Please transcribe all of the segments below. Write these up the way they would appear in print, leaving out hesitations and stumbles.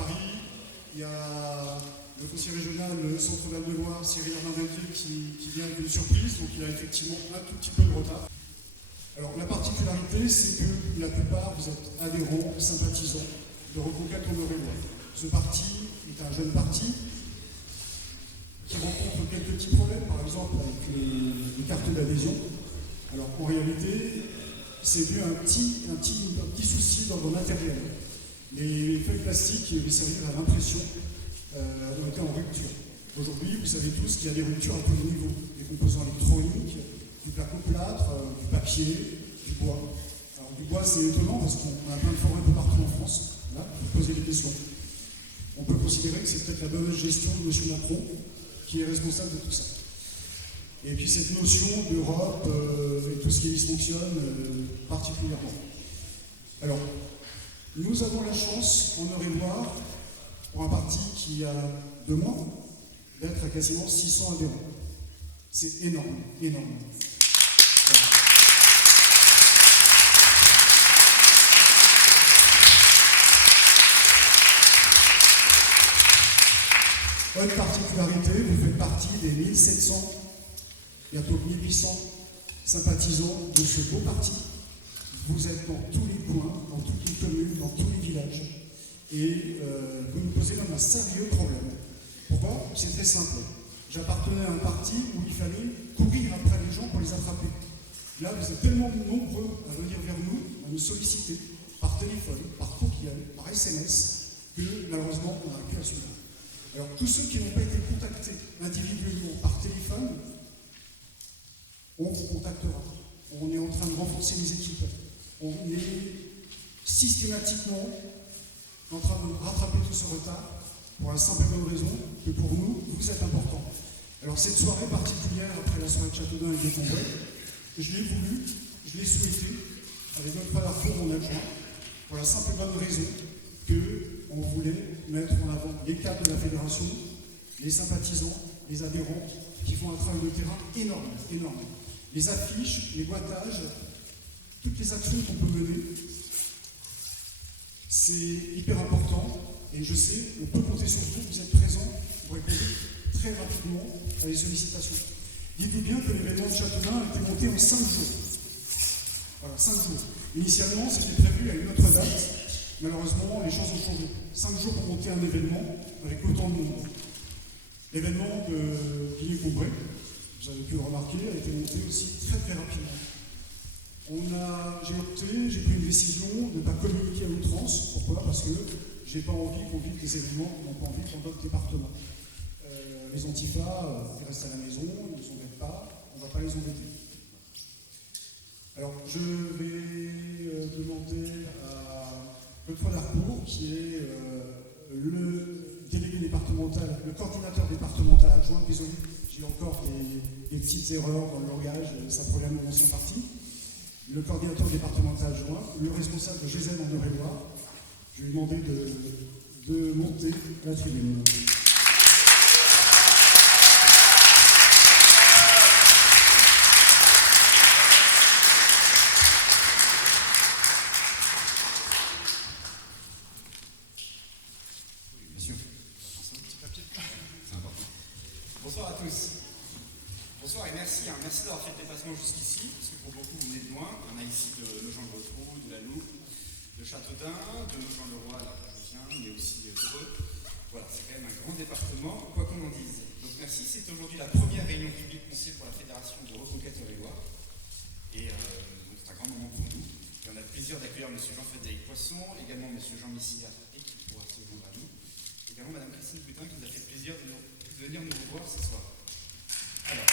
Paris, il y a le foncier régional, le Centre Val-de-Loire, Cyril Arnaventier qui vient avec une surprise, donc il a effectivement un tout petit peu de retard. Alors la particularité, c'est que la plupart, vous êtes adhérents, sympathisants de Reconquête Honoré-Loire. Ce parti est un jeune parti qui rencontre quelques petits problèmes, par exemple avec les cartes d'adhésion. Alors en réalité, c'est dû à un petit souci dans le matériel. Les feuilles plastiques et les servures à l'impression ont été en rupture. Aujourd'hui, vous savez tous qu'il y a des ruptures à tous les niveaux. Des composants électroniques, du placo-plâtre, du papier, du bois. Alors du bois, c'est étonnant parce qu'on a plein de forêts un peu partout en France. Là, vous posez des questions. On peut considérer que c'est peut-être la bonne gestion de M. Macron qui est responsable de tout ça. Et puis cette notion d'Europe et tout ce qui dysfonctionne particulièrement. Alors, nous avons la chance, en Eure-et-Loire, pour un parti qui a 2 mois, d'être à quasiment 600 adhérents. C'est énorme, énorme. Autre particularité, vous faites partie des 1700, bientôt 1800 sympathisants de ce beau parti. Vous êtes dans tous les coins, dans toutes les communes, dans tous les villages. Et vous nous posez même un sérieux problème. Pourquoi? C'est très simple. J'appartenais à un parti où il fallait courir après les gens pour les attraper. Là, vous êtes tellement nombreux à venir vers nous, à nous solliciter, par téléphone, par courriel, par SMS, que malheureusement, on n'a plus à suivre. Alors, tous ceux qui n'ont pas été contactés individuellement par téléphone, on vous contactera. On est en train de renforcer les équipes. On est systématiquement en train de rattraper tout ce retard pour la simple et bonne raison que pour nous, vous êtes important. Alors cette soirée particulière, après la soirée de Châteaudun et de Combray, je l'ai voulu, je l'ai souhaité, avec notre frère Arthur, mon adjoint, pour la simple et bonne raison qu'on voulait mettre en avant les cadres de la fédération, les sympathisants, les adhérents, qui font un travail de terrain énorme, énorme. Les affiches, les boîtages, toutes les actions qu'on peut mener, c'est hyper important. Et je sais, on peut compter sur vous, vous êtes présents pour répondre très rapidement à les sollicitations. Dites-vous bien que l'événement de Châteaudun a été monté en 5 jours. Voilà, 5 jours. Initialement, c'était prévu à une autre date. Malheureusement, les choses ont changé. 5 jours pour monter un événement avec autant de monde. L'événement de Guigné-Combray, vous avez pu le remarquer, a été monté aussi très très rapidement. J'ai pris une décision de ne pas communiquer à outrance. Pourquoi? Parce que j'ai pas envie qu'on vive des événements qu'on n'a pas envie dans d'autres départements. Les antifas, ils restent à la maison, ils ne nous embêtent pas, on ne va pas les embêter. Alors, je vais demander à Godefroy Darcourt, qui est le délégué départemental, le coordinateur départemental adjoint, désolé, j'ai encore des petites erreurs dans le langage, ça provient de mon ancien parti. Le coordinateur départemental adjoint, le responsable de GZM en Eure-et-Loire. Je vais lui demander de monter la tribune. Bonsoir à tous. Bonsoir et merci. Merci d'avoir fait le déplacement jusqu'ici, parce que pour beaucoup vous venez de loin. Il y en a ici de Nogent-le-Rotrou, de la Loupe, de Châteaudun, de Nogent-le-Roi, là où je viens, mais aussi de Dreux. Voilà, c'est quand même un grand département, quoi qu'on en dise. Donc merci, c'est aujourd'hui la première réunion publique conçue pour la Fédération de Reconquête Eure-et-Loire. Et donc c'est un grand moment pour nous. Et on a le plaisir d'accueillir M. Jean-Frédéric Poisson, également M. Jean Messia, et qui pourra se joindre à nous. Également Mme Christine Butin, qui nous a fait le plaisir de venir nous revoir ce soir. Alors.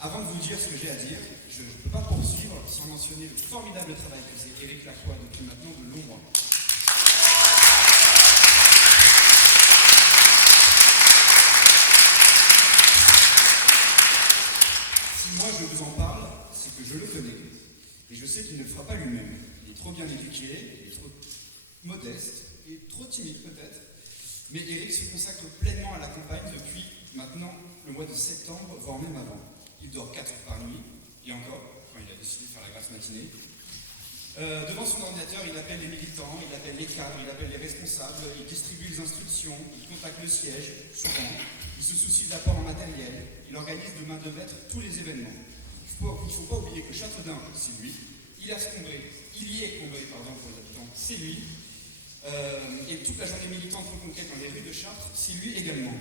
Avant de vous dire ce que j'ai à dire, je ne peux pas poursuivre sans mentionner le formidable travail que faisait Éric Lacroix depuis maintenant de longs mois. Si moi je vous en parle, c'est que je le connais. Et je sais qu'il ne le fera pas lui-même. Il est trop bien éduqué, il est trop modeste, et trop timide peut-être. Mais Éric se consacre pleinement à la campagne depuis maintenant le mois de septembre, voire même avant. Il dort 4 heures par nuit, et encore, quand il a décidé de faire la grasse matinée. Devant son ordinateur, il appelle les militants, il appelle les cadres, il appelle les responsables, il distribue les instructions, il contacte le siège, souvent, il se soucie de l'apport en matériel, il organise de main de maître tous les événements. Il ne faut pas oublier que Châteaudun, c'est lui, il y est combré, pour les habitants, c'est lui, et toute la journée militante reconquête dans les rues de Chartres, c'est lui également.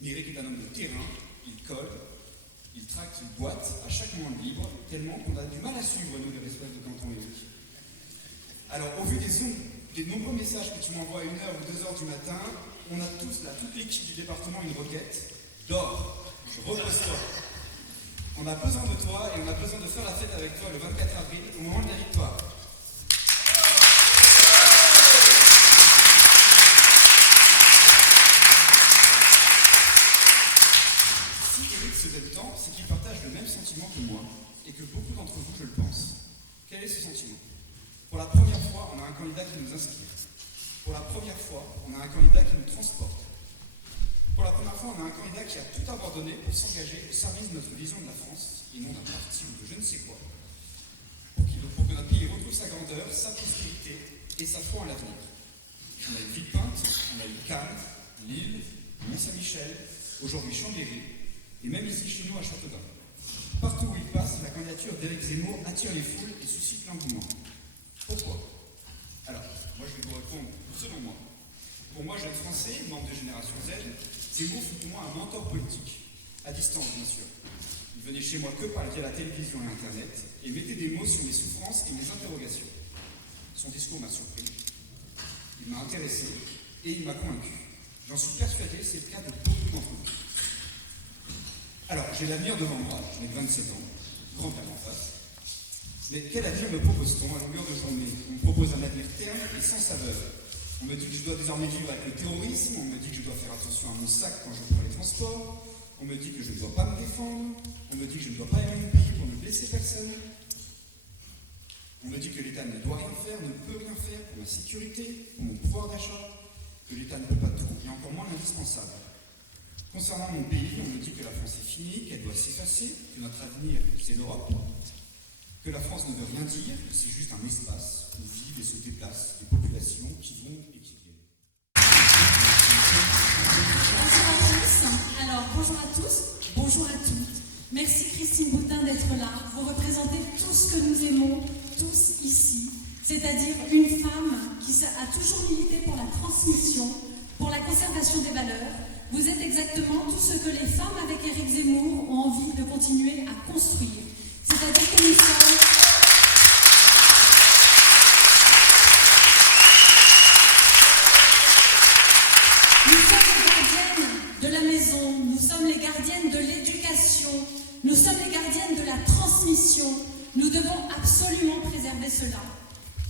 Mais Éric est un homme de terrain, il colle, il traque, il boite à chaque moment libre, tellement qu'on a du mal à suivre, nous, les responsables de canton Éric. Alors, au vu des nombreux messages que tu m'envoies à 1h ou 2h du matin, on a tous, là, toute l'équipe du département, une requête. Dors, repose-toi. On a besoin de toi et on a besoin de faire la fête avec toi le 24 avril, au moment de la victoire. C'est qu'il partage le même sentiment que moi, et que beaucoup d'entre vous, je le pense. Quel est ce sentiment? Pour la première fois, on a un candidat qui nous inspire. Pour la première fois, on a un candidat qui nous transporte. Pour la première fois, on a un candidat qui a tout abandonné pour s'engager au service de notre vision de la France, et non d'un parti ou de je ne sais quoi, pour que notre pays retrouve sa grandeur, sa prospérité et sa foi en l'avenir. On a eu Villepinte, on a eu Cannes, Lille, Mont-Saint-Michel, aujourd'hui Chambéry, et même ici chez nous à Châteaudun. Partout où il passe, la candidature d'Éric Zemmour attire les foules et suscite l'engouement. Pourquoi? Alors, moi je vais vous répondre selon moi. Pour moi, jeune français, membre de Génération Z, Zemmour fut pour moi un mentor politique, à distance bien sûr. Il venait chez moi que par via la télévision et Internet, et mettait des mots sur mes souffrances et mes interrogations. Son discours m'a surpris, il m'a intéressé, et il m'a convaincu. J'en suis persuadé, c'est le cas de beaucoup d'entre vous. Alors, j'ai l'avenir devant moi, je n'ai que 27 ans, grand père en face. Mais quel avenir me propose-t-on à longueur de journée? On me propose un avenir terne et sans saveur. On me dit que je dois désormais vivre avec le terrorisme, on me dit que je dois faire attention à mon sac quand je prends les transports, on me dit que je ne dois pas me défendre, on me dit que je ne dois pas aimer mon pays pour ne blesser personne. On me dit que l'État ne doit rien faire, ne peut rien faire pour ma sécurité, pour mon pouvoir d'achat, que l'État ne peut pas tout, et encore moins l'indispensable. Concernant mon pays, on me dit que la France est finie, qu'elle doit s'effacer, que notre avenir, c'est l'Europe, que la France ne veut rien dire, que c'est juste un espace où vivent et se déplacent des populations qui vont et qui viennent. Bonjour à tous. Alors, bonjour à tous, bonjour à toutes. Merci Christine Boutin d'être là. Vous représentez tout ce que nous aimons, tous ici, c'est-à-dire une femme qui a toujours milité pour la transmission, pour la conservation des valeurs. Vous êtes exactement tout ce que les femmes avec Éric Zemmour ont envie de continuer à construire. C'est-à-dire que nous sommes... les gardiennes de la maison, nous sommes les gardiennes de l'éducation, nous sommes les gardiennes de la transmission. Nous devons absolument préserver cela.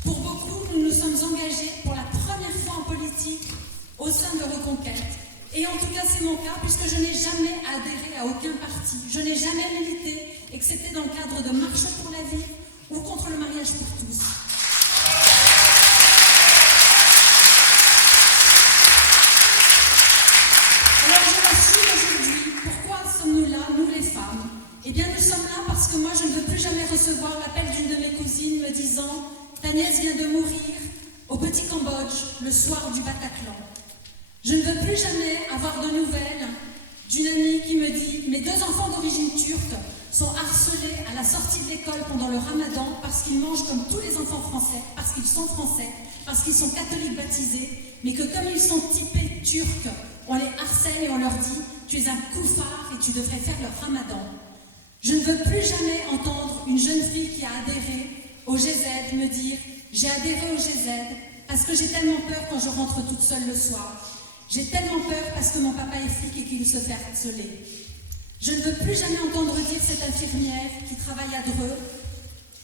Pour beaucoup, nous nous sommes engagés pour la première fois en politique au sein de Reconquête. Et en tout cas, c'est mon cas, puisque je n'ai jamais adhéré à aucun parti. Je n'ai jamais milité, excepté dans le cadre de Marche pour la vie ou contre le mariage pour tous. Alors, je l'assume aujourd'hui. Pourquoi sommes-nous là, nous les femmes? Eh bien, nous sommes là parce que moi, je ne veux plus jamais recevoir l'appel d'une de mes cousines me disant « Ta nièce vient de mourir au Petit Cambodge, le soir du Bataclan ». Je ne veux plus jamais avoir de nouvelles d'une amie qui me dit « Mes 2 enfants d'origine turque sont harcelés à la sortie de l'école pendant le ramadan parce qu'ils mangent comme tous les enfants français, parce qu'ils sont français, parce qu'ils sont catholiques baptisés, mais que comme ils sont typés turcs, on les harcèle et on leur dit « Tu es un koufar et tu devrais faire le ramadan ». Je ne veux plus jamais entendre une jeune fille qui a adhéré au GZ me dire « J'ai adhéré au GZ parce que j'ai tellement peur quand je rentre toute seule le soir. J'ai tellement peur parce que mon papa est flic et qu'il se fait harceler. » Je ne veux plus jamais entendre dire cette infirmière qui travaille à Dreux.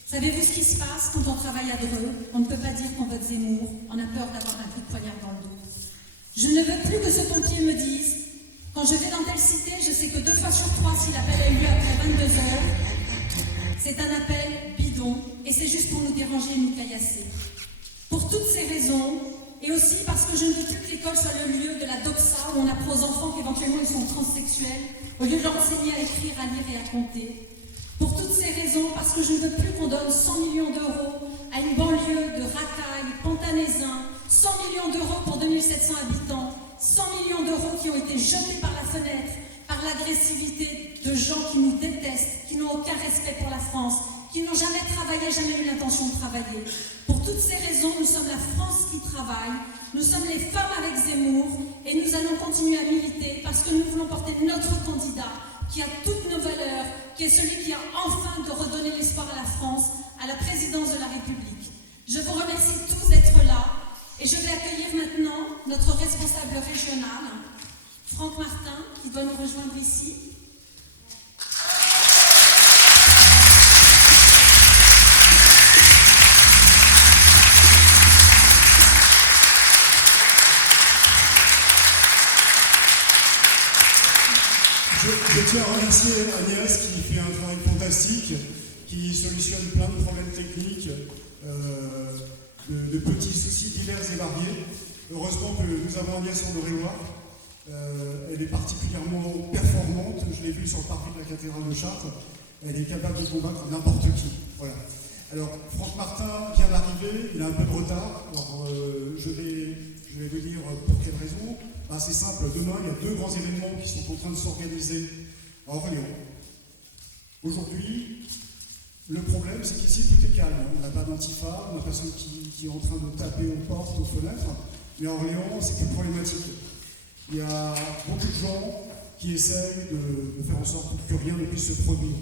Savez-vous ce qui se passe quand on travaille à Dreux? On ne peut pas dire qu'on vote Zemmour, on a peur d'avoir un coup de poignard dans le dos. Je ne veux plus que ce pompier me dise « Quand je vais dans telle cité, je sais que 2 fois sur 3, si l'appel a eu lieu après 22 heures, c'est un appel bidon et c'est juste pour nous déranger et nous caillasser. » Pour toutes ces raisons, et aussi parce que je ne veux plus que l'école soit le lieu de la doxa où on apprend aux enfants qu'éventuellement ils sont transsexuels, au lieu de leur enseigner à écrire, à lire et à compter. Pour toutes ces raisons, parce que je ne veux plus qu'on donne 100 millions d'euros à une banlieue de racailles, pantanésins, 100 millions d'euros pour 2700 habitants, 100 millions d'euros qui ont été jetés par la fenêtre, par l'agressivité de gens qui nous détestent, qui n'ont aucun respect pour la France, qui n'ont jamais travaillé, jamais eu l'intention de travailler. Pour toutes ces raisons, nous sommes la France qui travaille, nous sommes les femmes avec Zemmour, et nous allons continuer à militer parce que nous voulons porter notre candidat, qui a toutes nos valeurs, qui est celui qui a enfin de redonner l'espoir à la France, à la présidence de la République. Je vous remercie tous d'être là, et je vais accueillir maintenant notre responsable régional, Franck Martin, qui doit nous rejoindre ici. Je tiens à remercier Agnès qui fait un travail fantastique, qui solutionne plein de problèmes techniques, de petits soucis divers et variés. Heureusement que nous avons Agnès en Eure-et-Loir. Elle est particulièrement performante, je l'ai vu sur le parvis de la cathédrale de Chartres. Elle est capable de convaincre n'importe qui. Voilà. Alors, Franck Martin vient d'arriver, il a un peu de retard. Alors, je vais vous dire pour quelle raison. C'est simple, demain il y a 2 grands événements qui sont en train de s'organiser à Orléans. Aujourd'hui, le problème c'est qu'ici tout est calme. On n'a pas d'antifa, on n'a personne qui est en train de taper aux portes, aux fenêtres. Mais à Orléans, c'est plus problématique. Il y a beaucoup de gens qui essayent de faire en sorte que rien ne puisse se produire.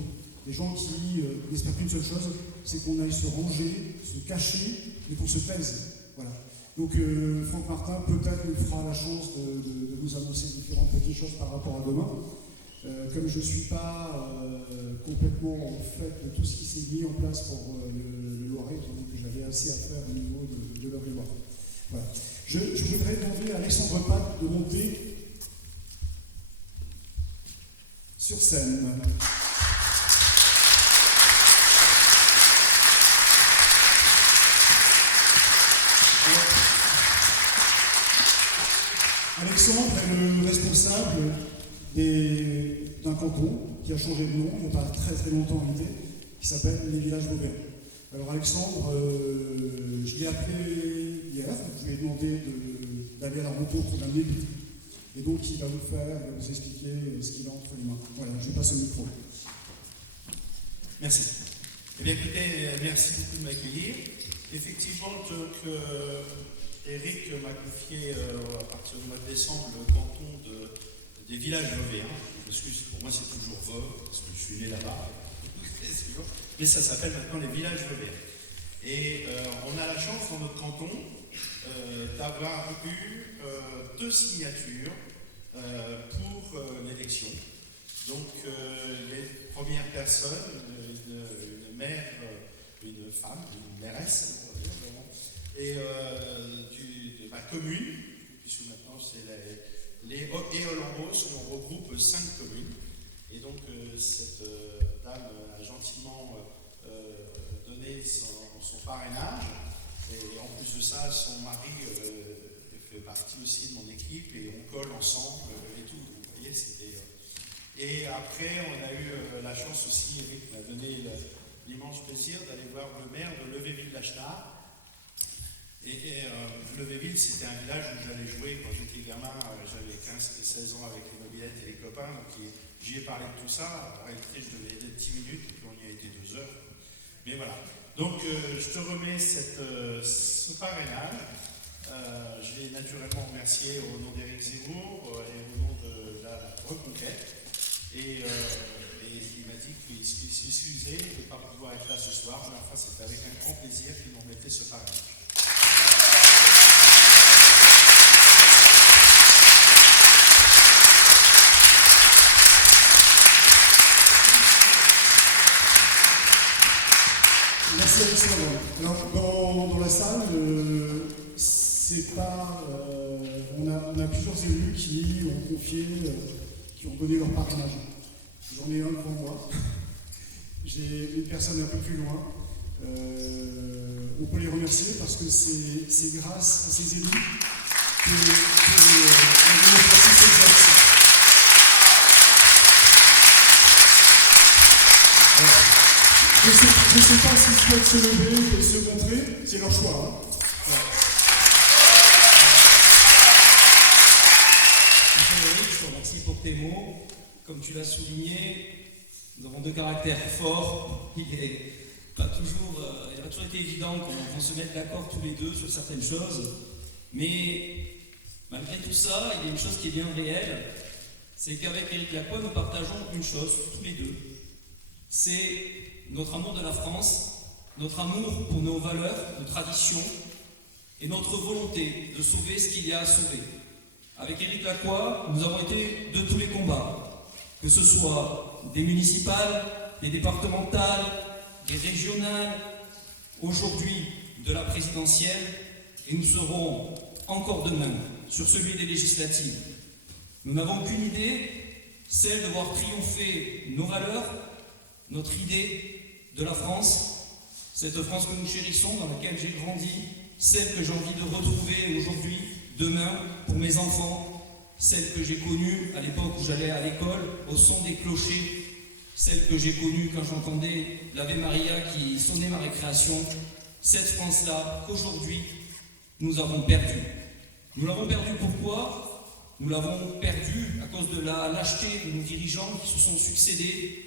Des gens qui n'espèrent qu'une seule chose, c'est qu'on aille se ranger, se cacher, et qu'on se taise. Voilà. Donc Franck Martin peut-être nous fera la chance de vous annoncer différentes petites choses par rapport à demain. Comme je ne suis pas complètement au fait de tout ce qui s'est mis en place pour le Loiret, donc j'avais assez à faire au niveau de l'Eure-et-Loir. Voilà. Je voudrais demander à Alexandre Pape de monter sur scène. Alexandre est le responsable d'un canton qui a changé de nom il n'y a pas très très longtemps en été, qui s'appelle les Villages Vauvert. Alors Alexandre, je l'ai appelé hier, je lui ai demandé d'aller à la rencontre d'un élu. Et donc il va vous expliquer ce qu'il a entre les mains. Voilà, je passe le micro. Merci. Eh bien écoutez, merci beaucoup de m'accueillir. Effectivement, Eric m'a confié à partir du mois de décembre le canton des villages vauverts. Je m'excuse, pour moi c'est toujours Vauve, parce que je suis né là-bas. Mais ça s'appelle maintenant les villages vauverts. Et on a la chance dans notre canton d'avoir eu 2 signatures pour l'élection. Donc les premières personnes, une mère, une femme, une mairesse, et de ma commune, puisque maintenant c'est les Éolambos, on regroupe 5 communes. Et donc cette dame a gentiment donné son parrainage. Et en plus de ça, son mari fait partie aussi de mon équipe et on colle ensemble et tout. Vous voyez, c'était. Et après, on a eu la chance aussi, Eric m'a donné l'immense plaisir d'aller voir le maire de Levéville-Lachenard. Et Levéville, c'était un village où j'allais jouer quand j'étais gamin. J'avais 15 et 16 ans avec les mobilettes et les copains. Donc j'y ai parlé de tout ça. En réalité, je devais être 10 minutes et puis on y a été 2 heures. Mais voilà. Donc je te remets ce parrainage. Je l'ai naturellement remercié au nom d'Éric Zemmour et au nom de la Reconquête. Et il m'a dit qu'il s'excusait de ne pas pouvoir être là ce soir. Mais enfin, c'était avec un grand plaisir qu'il m'en mettait ce parrainage. Merci Alexandre. Alors, dans la salle, c'est pas. On a plusieurs élus qui ont confié, qui ont donné leur parrainage. J'en ai un devant moi. J'ai une personne un peu plus loin. On peut les remercier parce que c'est grâce à ces élus que la démocratie s'exerce. Je ne sais pas s'ils souhaitent se lever et se montrer, c'est leur choix. Je te remercie pour tes mots. Comme tu l'as souligné, nous avons deux caractères forts. Il n'a pas toujours été évident qu'on se mette d'accord tous les deux sur certaines choses. Mais malgré tout ça, il y a une chose qui est bien réelle, c'est qu'avec Éric Lacroix, nous partageons une chose, tous les deux. C'est notre amour de la France, notre amour pour nos valeurs, nos traditions, et notre volonté de sauver ce qu'il y a à sauver. Avec Éric Lacroix, nous avons été de tous les combats, que ce soit des municipales, des départementales, des régionales, aujourd'hui de la présidentielle, et nous serons encore demain sur celui des législatives. Nous n'avons qu'une idée, celle de voir triompher nos valeurs, notre idée de la France, cette France que nous chérissons, dans laquelle j'ai grandi, celle que j'ai envie de retrouver aujourd'hui, demain, pour mes enfants, celle que j'ai connue à l'époque où j'allais à l'école, au son des clochers, celle que j'ai connue quand j'entendais l'Ave Maria qui sonnait ma récréation, cette France-là, qu'aujourd'hui, nous avons perdue. Nous l'avons perdue pourquoi ? Nous l'avons perdue à cause de la lâcheté de nos dirigeants qui se sont succédés.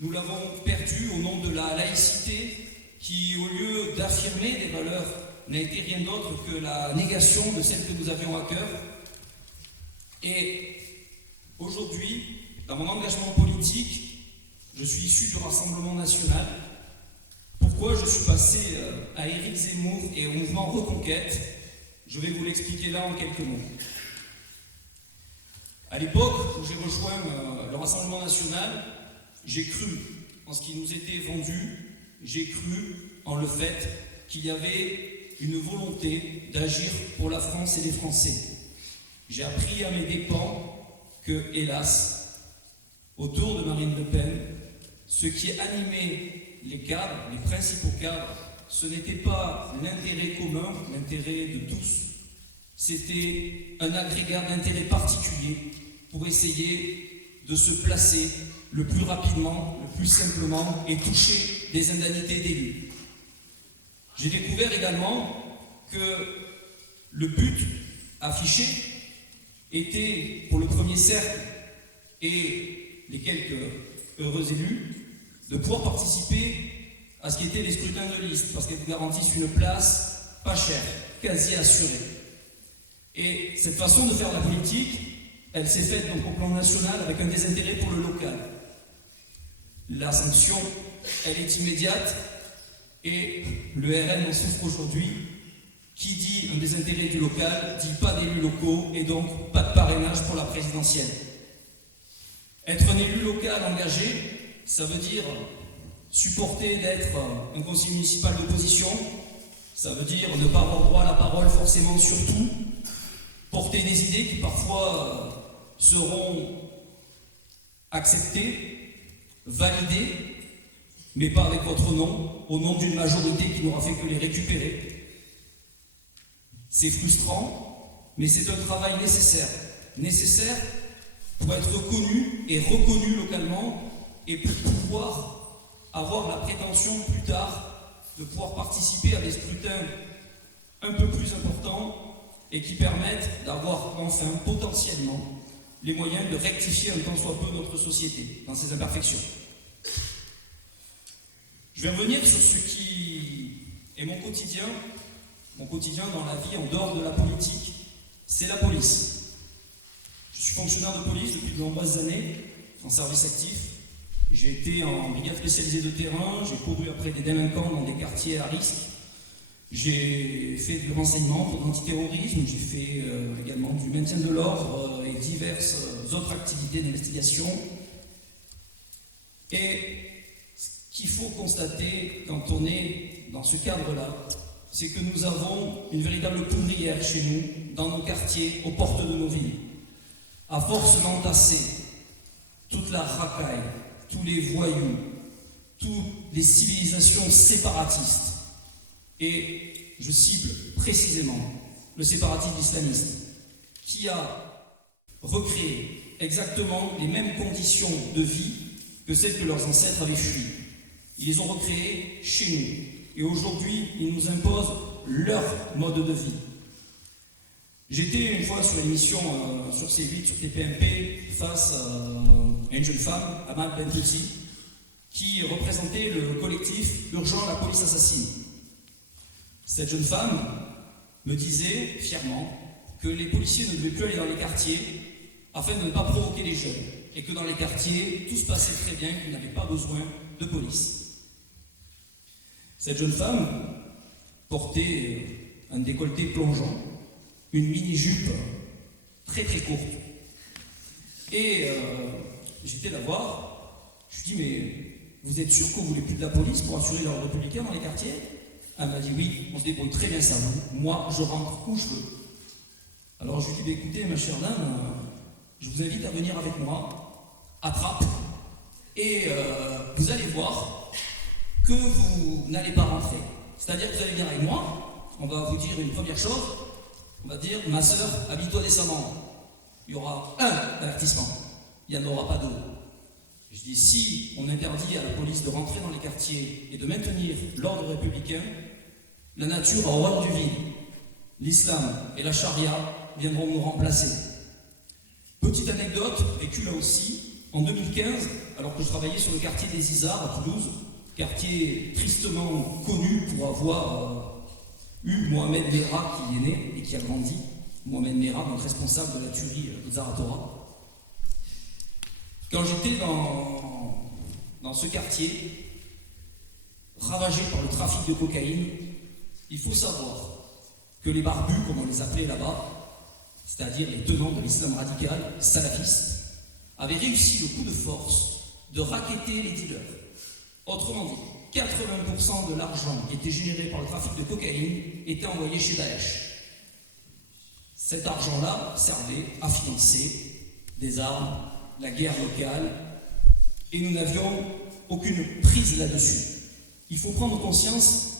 Nous l'avons perdue au nom de la laïcité qui, au lieu d'affirmer des valeurs, n'a été rien d'autre que la négation de celles que nous avions à cœur. Et aujourd'hui, dans mon engagement politique, je suis issu du Rassemblement national. Pourquoi je suis passé à Éric Zemmour et au mouvement Reconquête ? Je vais vous l'expliquer là en quelques mots. À l'époque où j'ai rejoint le Rassemblement national, j'ai cru en ce qui nous était vendu, j'ai cru en le fait qu'il y avait une volonté d'agir pour la France et les Français. J'ai appris à mes dépens que, hélas, autour de Marine Le Pen, ce qui animait les cadres, les principaux cadres, ce n'était pas l'intérêt commun, l'intérêt de tous, c'était un agrégat d'intérêts particuliers pour essayer de se placer le plus rapidement, le plus simplement et toucher des indemnités d'élus. J'ai découvert également que le but affiché était, pour le premier cercle et les quelques heureux élus, de pouvoir participer à ce qui était les scrutins de liste, parce qu'elles vous garantissent une place pas chère, quasi assurée. Et cette façon de faire la politique, elle s'est faite donc au plan national avec un désintérêt pour le local. La sanction, elle est immédiate et le RN en souffre aujourd'hui. Qui dit un désintérêt du local, dit pas d'élus locaux et donc pas de parrainage pour la présidentielle. Être un élu local engagé, ça veut dire supporter d'être un conseiller municipal d'opposition, ça veut dire ne pas avoir droit à la parole forcément sur tout, porter des idées qui parfois seront acceptées, validées, mais pas avec votre nom, au nom d'une majorité qui n'aura fait que les récupérer. C'est frustrant, mais c'est un travail nécessaire pour être connu et reconnu localement et pour pouvoir avoir la prétention plus tard de pouvoir participer à des scrutins un peu plus importants et qui permettent d'avoir enfin potentiellement les moyens de rectifier un tant soit peu notre société dans ses imperfections. Je vais revenir sur ce qui est mon quotidien dans la vie en dehors de la politique, c'est la police. Je suis fonctionnaire de police depuis de nombreuses années, en service actif. J'ai été en brigade spécialisée de terrain, j'ai couru après des délinquants dans des quartiers à risque. J'ai fait du renseignement pour l'antiterrorisme, j'ai fait également du maintien de l'ordre et diverses autres activités d'investigation. Et ce qu'il faut constater quand on est dans ce cadre-là, c'est que nous avons une véritable poudrière chez nous, dans nos quartiers, aux portes de nos villes. À force d'entasser toute la racaille, tous les voyous, toutes les civilisations séparatistes. Et je cible précisément le séparatisme islamiste, qui a recréé exactement les mêmes conditions de vie que celles que leurs ancêtres avaient fuies. Ils les ont recréées chez nous. Et aujourd'hui, ils nous imposent leur mode de vie. J'étais une fois sur l'émission sur C8, sur TPMP, face à une jeune femme, Amal Bentouti, qui représentait le collectif Urgent la police assassine. Cette jeune femme me disait fièrement que les policiers ne devaient plus aller dans les quartiers afin de ne pas provoquer les jeunes, et que dans les quartiers, tout se passait très bien, qu'ils n'avaient pas besoin de police. Cette jeune femme portait un décolleté plongeant, une mini-jupe très très courte. Et j'étais la voir, je lui dis mais vous êtes sûr que vous voulez plus de la police pour assurer l'ordre républicain dans les quartiers? Elle m'a dit oui, on se débrouille très bien ça, moi je rentre où je veux. Alors je lui dis écoutez ma chère dame, je vous invite à venir avec moi à Trappes et vous allez voir que vous n'allez pas rentrer. C'est-à-dire que vous allez venir avec moi, on va vous dire une première chose, on va dire ma sœur, habille-toi décemment. Il y aura un avertissement, il n'y en aura pas deux. Je dis si on interdit à la police de rentrer dans les quartiers et de maintenir l'ordre républicain, la nature a horreur du vide. L'islam et la charia viendront nous remplacer. Petite anecdote, vécue là aussi, en 2015, alors que je travaillais sur le quartier des Isards à Toulouse, quartier tristement connu pour avoir eu Mohamed Merah qui y est né et qui a grandi. Mohamed Merah, donc responsable de la tuerie de Zaratora. Quand j'étais dans ce quartier, ravagé par le trafic de cocaïne, il faut savoir que les barbus, comme on les appelait là-bas, c'est-à-dire les tenants de l'islam radical, salafistes, avaient réussi le coup de force de racketter les dealers. Autrement dit, 80% de l'argent qui était généré par le trafic de cocaïne était envoyé chez Daesh. Cet argent-là servait à financer des armes, la guerre locale, et nous n'avions aucune prise là-dessus. Il faut prendre conscience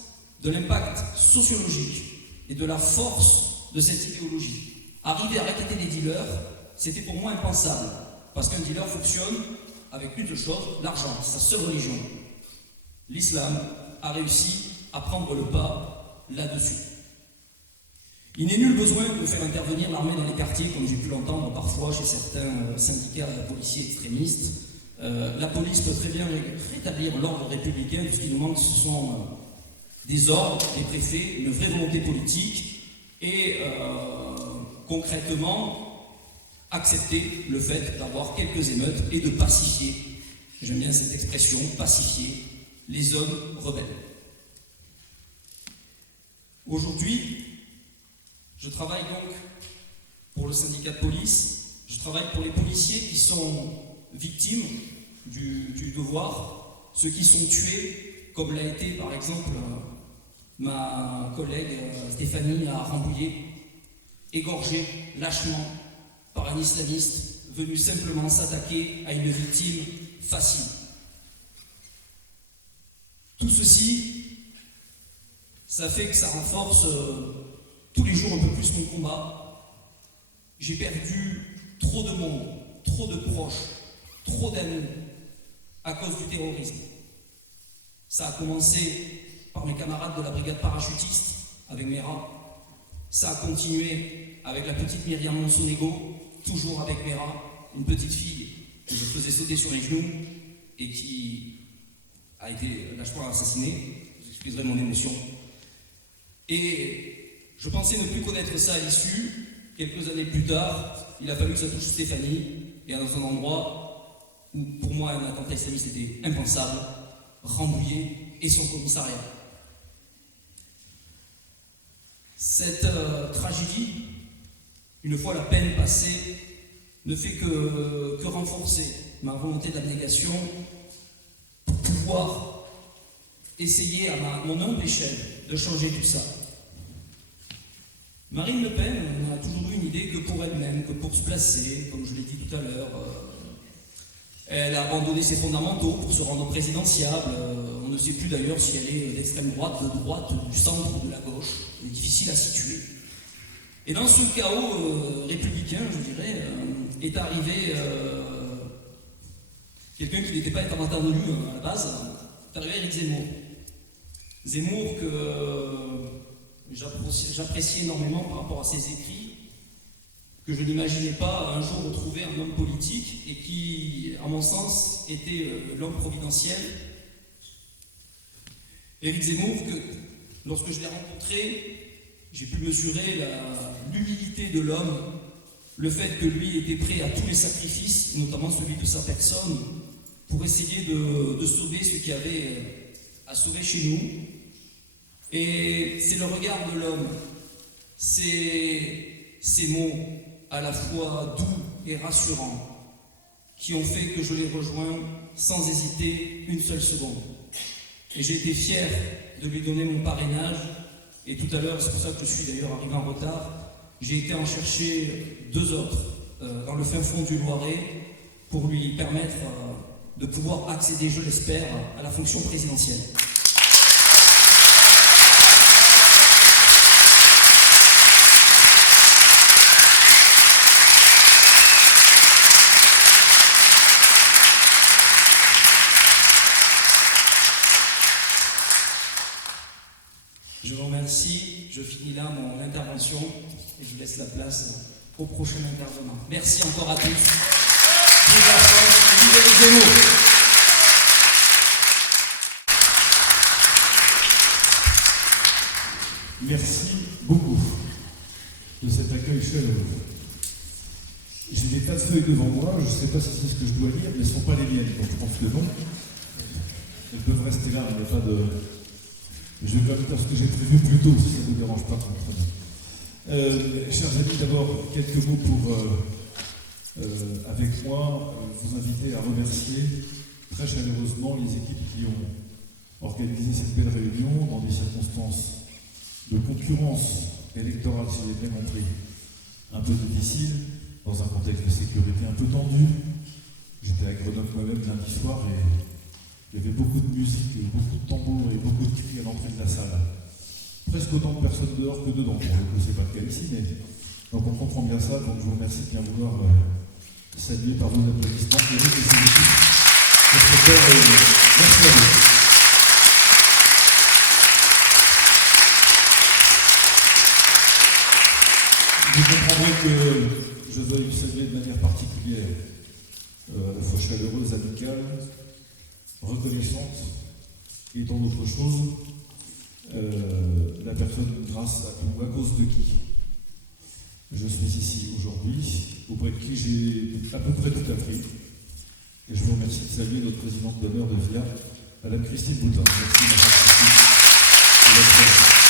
de l'impact sociologique et de la force de cette idéologie. Arriver à racketter les dealers, c'était pour moi impensable, parce qu'un dealer fonctionne avec une seule chose, l'argent, c'est sa seule religion. L'islam a réussi à prendre le pas là-dessus. Il n'est nul besoin de faire intervenir l'armée dans les quartiers, comme j'ai pu l'entendre parfois chez certains syndicats policiers extrémistes. La police peut très bien rétablir l'ordre républicain. Tout ce qui nous manque, ce sont des ordres, des préfets, une vraie volonté politique et concrètement accepter le fait d'avoir quelques émeutes et de pacifier, j'aime bien cette expression, pacifier les zones rebelles. Aujourd'hui, je travaille donc pour le syndicat de police, je travaille pour les policiers qui sont victimes du devoir, ceux qui sont tués, comme l'a été par exemple ma collègue Stéphanie à Rambouillet, égorgée lâchement par un islamiste venu simplement s'attaquer à une victime facile. Tout ceci, ça fait que ça renforce tous les jours un peu plus mon combat. J'ai perdu trop de monde, trop de proches, trop d'amis à cause du terrorisme. Ça a commencé par mes camarades de la brigade parachutiste avec Merah. Ça a continué avec la petite Myriam Monsonego, toujours avec Merah, une petite fille que je faisais sauter sur les genoux et qui a été lâchement assassinée. J'excuserai mon émotion. Et je pensais ne plus connaître ça à l'issue. Quelques années plus tard, il a fallu que ça touche Stéphanie, et dans un endroit où pour moi un attentat islamiste était impensable, Rambouillet et son commissariat. Cette tragédie, une fois la peine passée, ne fait que renforcer ma volonté d'abnégation pour pouvoir essayer à mon humble échelle de changer tout ça. Marine Le Pen a toujours eu une idée que pour elle-même, que pour se placer, comme je l'ai dit tout à l'heure, Elle a abandonné ses fondamentaux pour se rendre présidentiable. On ne sait plus d'ailleurs si elle est d'extrême droite, de droite, du centre ou de la gauche. C'est difficile à situer. Et dans ce chaos républicain, je dirais, est arrivé quelqu'un qui n'était pas étant attendu à la base, est arrivé Éric Zemmour. Zemmour que j'apprécie énormément par rapport à ses écrits, que je n'imaginais pas un jour retrouver un homme politique et qui, à mon sens, était l'homme providentiel. Éric Zemmour, que lorsque je l'ai rencontré, j'ai pu mesurer l'humilité de l'homme, le fait que lui était prêt à tous les sacrifices, notamment celui de sa personne, pour essayer de sauver ce qu'il y avait à sauver chez nous. Et c'est le regard de l'homme, c'est ces mots à la fois doux et rassurants qui ont fait que je l'ai rejoint sans hésiter une seule seconde. Et j'ai été fier de lui donner mon parrainage. Et tout à l'heure, c'est pour ça que je suis d'ailleurs arrivé en retard, j'ai été en chercher 2 autres dans le fin fond du Loiret pour lui permettre de pouvoir accéder, je l'espère, à la fonction présidentielle. Je vous remercie, je finis là mon intervention et je laisse la place au prochain intervenant. Merci encore à tous. Vive la France, vive Éric Zemmour. Merci beaucoup de cet accueil chaleureux. J'ai des tas de feuilles devant moi, je ne sais pas si c'est ce que je dois lire, mais ce ne sont pas les miennes, donc je pense que non. Elles peuvent rester là, il n'y a pas de... Je vais faire ce que j'ai prévu plus tôt, si ça ne vous dérange pas. Chers amis, d'abord, quelques mots pour, avec moi, vous inviter à remercier très chaleureusement les équipes qui ont organisé cette belle réunion dans des circonstances de concurrence électorale, si j'ai bien compris, un peu difficile, dans un contexte de sécurité un peu tendu. J'étais à Grenoble moi-même lundi soir et il y avait beaucoup de musique, beaucoup de tambours et beaucoup de cris à l'entrée de la salle. Presque autant de personnes dehors que dedans. Bon, je ne sais pas le cas ici, mais donc on comprend bien ça. Donc je vous remercie de bien vouloir saluer par vos applaudissements. Merci à vous. Vous comprendrez que je veuille saluer de manière particulière, à la fois chaleureuse, amicale, reconnaissante et tant d'autres choses, la personne grâce à cause de qui je suis ici aujourd'hui, auprès de qui j'ai à peu près tout appris. Et je vous remercie de saluer notre présidente d'honneur de VIA, Madame Christine Boutin. Merci, Madame Christine.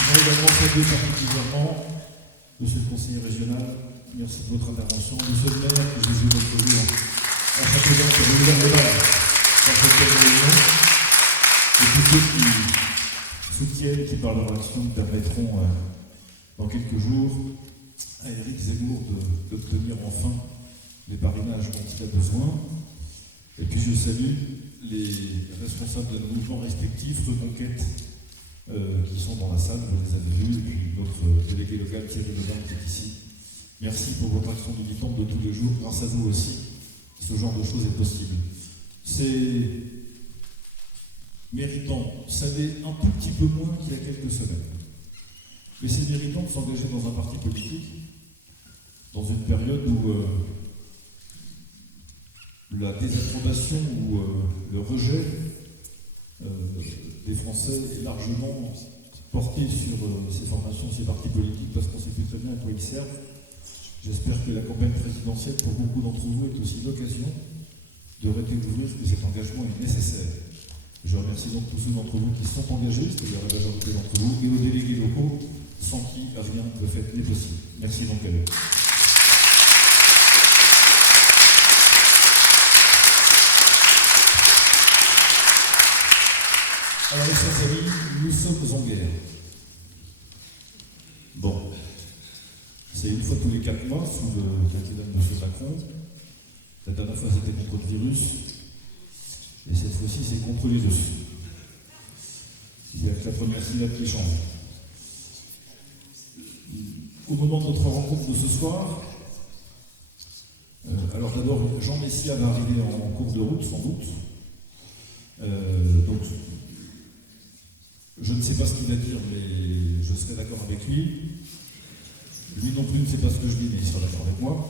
Je voudrais également saluer particulièrement Monsieur le conseiller régional, merci de votre intervention. Monsieur le maire, que j'ai vu votre jour en Châteaudun, qui a ouvert le bal dans cette réunion. Et tous ceux qui soutiennent, qui par leur action permettront dans quelques jours à Éric Zemmour d'obtenir enfin les parrainages dont il a besoin. Et puis je salue les responsables de nos mouvements respectifs, Reconquête, qui sont dans la salle, vous les avez vus, et puis notre délégué local Thierry Lebin qui est ici. Merci pour votre action militante de tous les jours. Grâce à vous aussi, ce genre de choses est possible. C'est méritant, ça l'est un tout petit peu moins qu'il y a quelques semaines. Mais c'est méritant de s'engager dans un parti politique, dans une période où la désapprobation ou le rejet des Français est largement porté sur ces formations, ces partis politiques, parce qu'on ne sait plus très bien à quoi ils servent. J'espère que la campagne présidentielle, pour beaucoup d'entre vous, est aussi l'occasion de redécouvrir que cet engagement est nécessaire. Je remercie donc tous ceux d'entre vous qui sont engagés, c'est-à-dire la majorité d'entre vous, et aux délégués locaux, sans qui rien de fait n'est possible. Merci donc à eux. Alors, mes chers amis, nous sommes en guerre. Bon, c'est une fois tous les 4 mois sous le quinquennat de M. Macron. La dernière fois, c'était contre le virus. Et cette fois-ci, c'est contre les virus. Il y a que la première syllabe qui change. Au moment de notre rencontre de ce soir, alors d'abord, Jean Messia va arriver en cours de route, sans doute. Donc, je ne sais pas ce qu'il va dire, mais je serai d'accord avec lui. Lui non plus ne sait pas ce que je dis, mais il sera d'accord avec moi.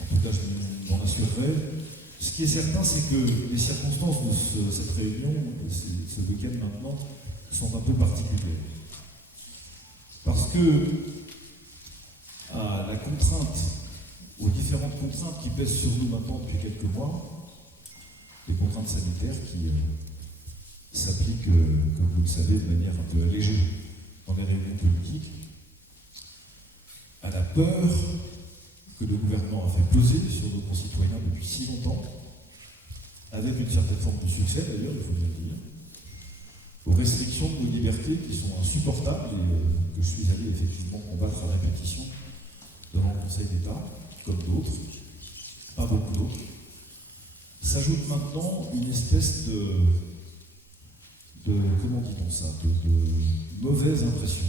En tout cas, je m'en assurerai. Ce qui est certain, c'est que les circonstances de cette réunion, de ce week-end maintenant, sont un peu particulières. Parce que, à la contrainte, aux différentes contraintes qui pèsent sur nous maintenant depuis quelques mois, les contraintes sanitaires qui s'appliquent, comme vous le savez, de manière un peu allégée dans les réunions politiques, à la peur que le gouvernement a fait peser sur nos concitoyens depuis si longtemps, avec une certaine forme de succès d'ailleurs, il faut bien le dire, aux restrictions de nos libertés qui sont insupportables et que je suis allé effectivement combattre à répétition devant le Conseil d'État, comme d'autres, pas beaucoup d'autres, s'ajoute maintenant une espèce de comment dit-on ça, de mauvaise impression.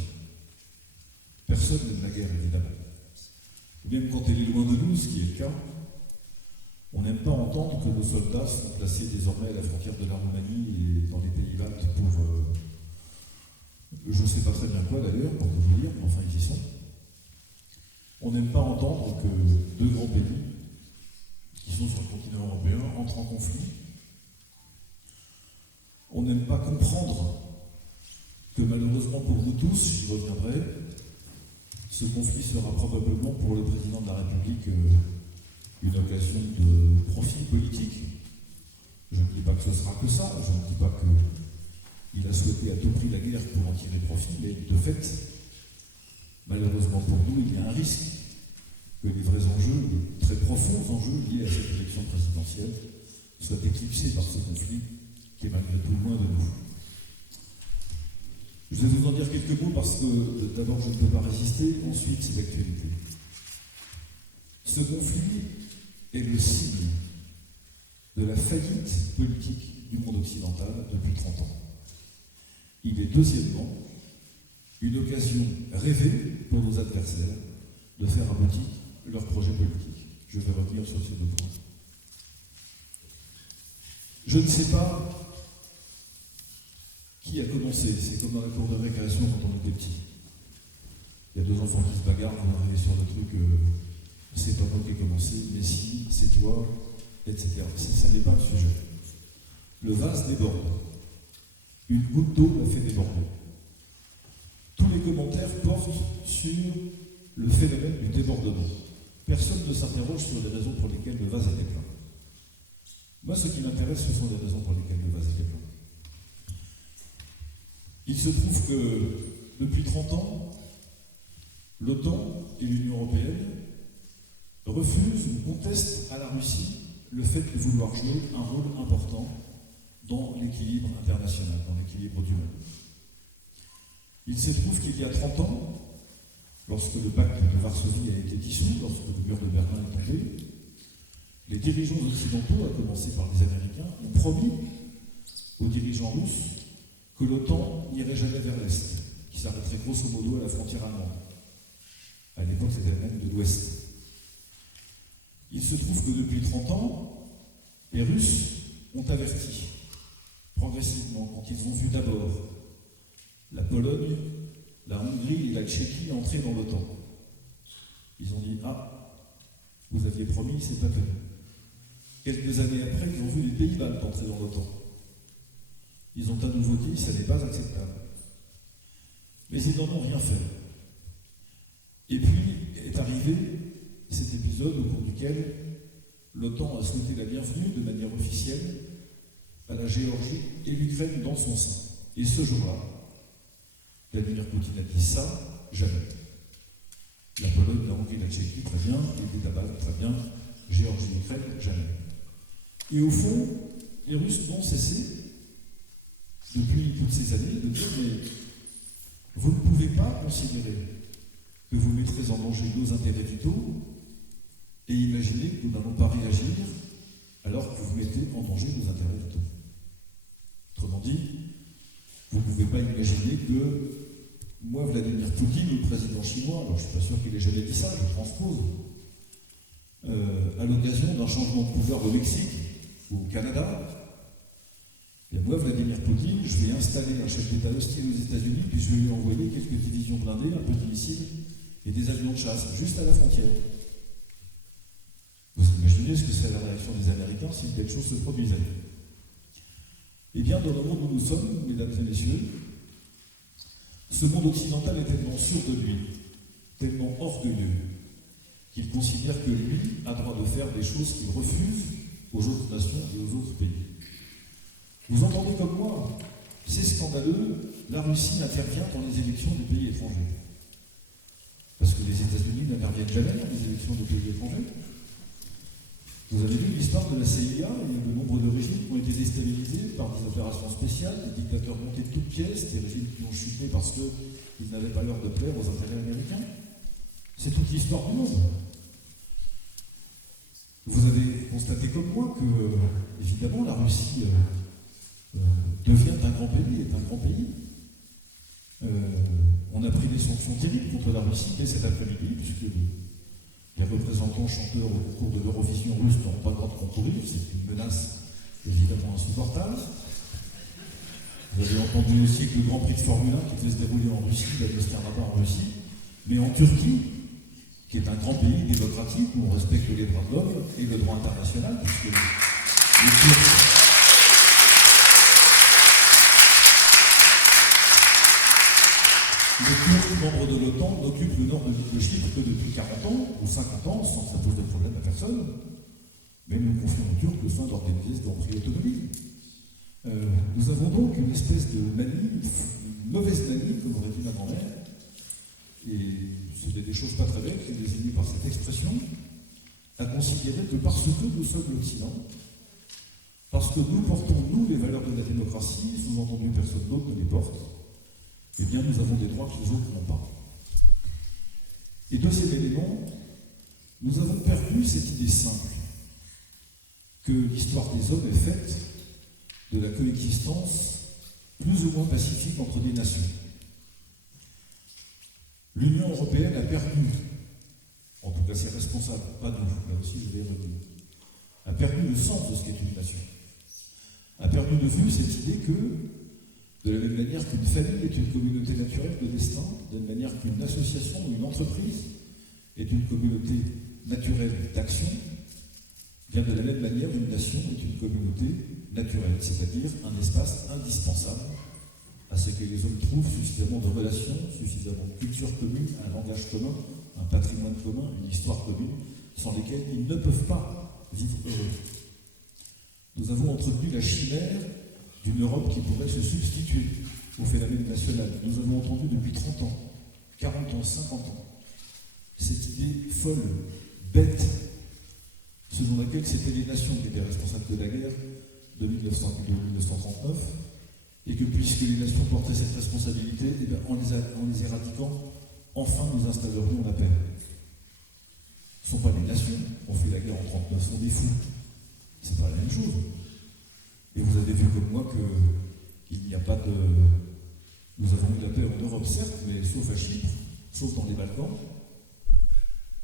Personne n'aime la guerre, évidemment. Même quand elle est loin de nous, ce qui est le cas, on n'aime pas entendre que nos soldats sont placés désormais à la frontière de la Roumanie et dans les pays baltes pour je ne sais pas très bien quoi d'ailleurs, pour vous dire, mais enfin ils y sont. On n'aime pas entendre que 2 grands pays qui sont sur le continent européen entrent en conflit. On n'aime pas comprendre que malheureusement pour nous tous, j'y reviendrai, ce conflit sera probablement pour le président de la République une occasion de profit politique. Je ne dis pas que ce sera que ça, je ne dis pas qu'il a souhaité à tout prix la guerre pour en tirer profit, mais de fait, malheureusement pour nous, il y a un risque que les vrais enjeux, les très profonds enjeux liés à cette élection présidentielle soient éclipsés par ce conflit qui est malgré tout loin de nous. Je vais vous en dire quelques mots parce que d'abord je ne peux pas résister, ensuite c'est l'actualité. Ce conflit est le signe de la faillite politique du monde occidental depuis 30 ans. Il est deuxièmement une occasion rêvée pour nos adversaires de faire aboutir leur projet politique. Je vais revenir sur ces 2 points. Je ne sais pas qui a commencé. C'est comme dans la cour de récréation quand on était petit. Il y a 2 enfants qui se bagarrent, on arrive sur le truc, c'est pas moi qui ai commencé, mais si, c'est toi, etc. Ça n'est pas le sujet. Le vase déborde. Une goutte d'eau l'a fait déborder. Tous les commentaires portent sur le phénomène du débordement. Personne ne s'interroge sur les raisons pour lesquelles le vase était plein. Moi, ce qui m'intéresse, ce sont les raisons pour lesquelles le vase était plein. Il se trouve que, depuis 30 ans, l'OTAN et l'Union européenne refusent ou contestent à la Russie le fait de vouloir jouer un rôle important dans l'équilibre international, dans l'équilibre du monde. Il se trouve qu'il y a 30 ans, lorsque le pacte de Varsovie a été dissous, lorsque le mur de Berlin est tombé, les dirigeants occidentaux, à commencer par les Américains, ont promis aux dirigeants russes que l'OTAN n'irait jamais vers l'Est, qui s'arrêterait grosso modo à la frontière allemande. À l'époque, c'était même de l'Ouest. Il se trouve que depuis 30 ans, les Russes ont averti, progressivement, quand ils ont vu d'abord la Pologne, la Hongrie et la Tchéquie entrer dans l'OTAN. Ils ont dit « Ah, vous aviez promis, c'est pas fait. » Quelques années après, ils ont vu les pays baltes entrer dans l'OTAN. Ils ont à nouveau dit « ça n'est pas acceptable ». Mais ils n'en ont rien fait. Et puis est arrivé cet épisode au cours duquel l'OTAN a souhaité la bienvenue de manière officielle à la Géorgie et l'Ukraine dans son sein. Et ce jour-là, Vladimir Poutine a dit ça, jamais. La Pologne, la Hongrie, la Tchéquie, très bien, les États baltes, très bien, Géorgie, l'Ukraine, jamais. Et au fond, les Russes n'ont cessé depuis toutes ces années, de dire mais vous ne pouvez pas considérer que vous mettrez en danger nos intérêts vitaux et imaginer que nous n'allons pas réagir alors que vous mettez en danger nos intérêts vitaux. Autrement dit, vous ne pouvez pas imaginer que moi, Vladimir Poutine, le président chinois, alors je ne suis pas sûr qu'il ait jamais dit ça, je transpose, à l'occasion d'un changement de pouvoir au Mexique ou au Canada, et moi, Vladimir Poutine, je vais installer un chef d'État hostile aux États-Unis, puis je vais lui envoyer quelques divisions blindées, un petit missile et des avions de chasse, juste à la frontière. Vous imaginez ce que serait la réaction des Américains si telle chose se produisait? Eh bien, dans le monde où nous sommes, mesdames et messieurs, ce monde occidental est tellement sûr de lui, tellement orgueilleux, qu'il considère que lui a droit de faire des choses qu'il refuse aux autres nations et aux autres pays. Vous entendez comme moi, c'est scandaleux, la Russie intervient dans les élections des pays étrangers. Parce que les États-Unis n'interviennent jamais dans les élections des pays étrangers. Vous avez vu l'histoire de la CIA, il y a de nombre de régimes qui ont été déstabilisés par des opérations spéciales, des dictateurs montés de toutes pièces, des régimes qui ont chuté parce qu'ils n'avaient pas l'air de plaire aux intérêts américains. C'est toute l'histoire du monde. Vous avez constaté comme moi que, évidemment, la Russie devient un grand pays, est un grand pays. On a pris des sanctions terribles contre la Russie dès cet après-midi, puisque les représentants chanteurs au concours de l'Eurovision russe n'auront pas le droit de concourir, c'est une menace évidemment insupportable. Vous avez entendu aussi que le Grand Prix de Formule 1 qui devait se dérouler en Russie va se faire là-bas en Russie, mais en Turquie, qui est un grand pays démocratique où on respecte les droits de l'homme et le droit international, puisque les Turcs. Les Turcs, membres de l'OTAN, occupent le nord de Chypre que depuis 40 ans ou 50 ans, sans que ça pose de problème à personne. Même nous confions aux Turcs le soin d'organiser ce Grand Prix automobile. Nous avons donc une espèce de manie, une mauvaise manie, comme aurait dit ma grand-mère, et c'était des choses pas très belles qui est désignée par cette expression, à considérer que parce que nous sommes l'Occident, parce que nous portons, nous, les valeurs de la démocratie, sous-entendu personne d'autre ne les porte, eh bien nous avons des droits que les autres n'ont pas. Et deuxième élément, nous avons perdu cette idée simple que l'histoire des hommes est faite de la coexistence plus ou moins pacifique entre des nations. L'Union européenne a perdu, en tout cas ses responsables, pas nous, là aussi je vais y revenir, a perdu le sens de ce qu'est une nation. A perdu de vue cette idée que, de la même manière qu'une famille est une communauté naturelle de destin, de la même manière qu'une association ou une entreprise est une communauté naturelle d'action, bien de la même manière, une nation est une communauté naturelle, c'est-à-dire un espace indispensable à ce que les hommes trouvent suffisamment de relations, suffisamment de culture commune, un langage commun, un patrimoine commun, une histoire commune, sans lesquels ils ne peuvent pas vivre heureux. Nous avons entretenu la chimère d'une Europe qui pourrait se substituer au phénomène national. Nous avons entendu depuis 30 ans, 40 ans, 50 ans, cette idée folle, bête, selon laquelle c'était les nations qui étaient responsables de la guerre de 1939, et que puisque les nations portaient cette responsabilité, eh bien, en les éradiquant, enfin nous installerions la paix. Ce ne sont pas les nations qui ont fait la guerre en 1939, ce sont des fous. C'est pas la même chose. Et vous avez vu comme moi qu'il n'y a pas de... Nous avons eu la paix en Europe, certes, mais sauf à Chypre, sauf dans les Balkans,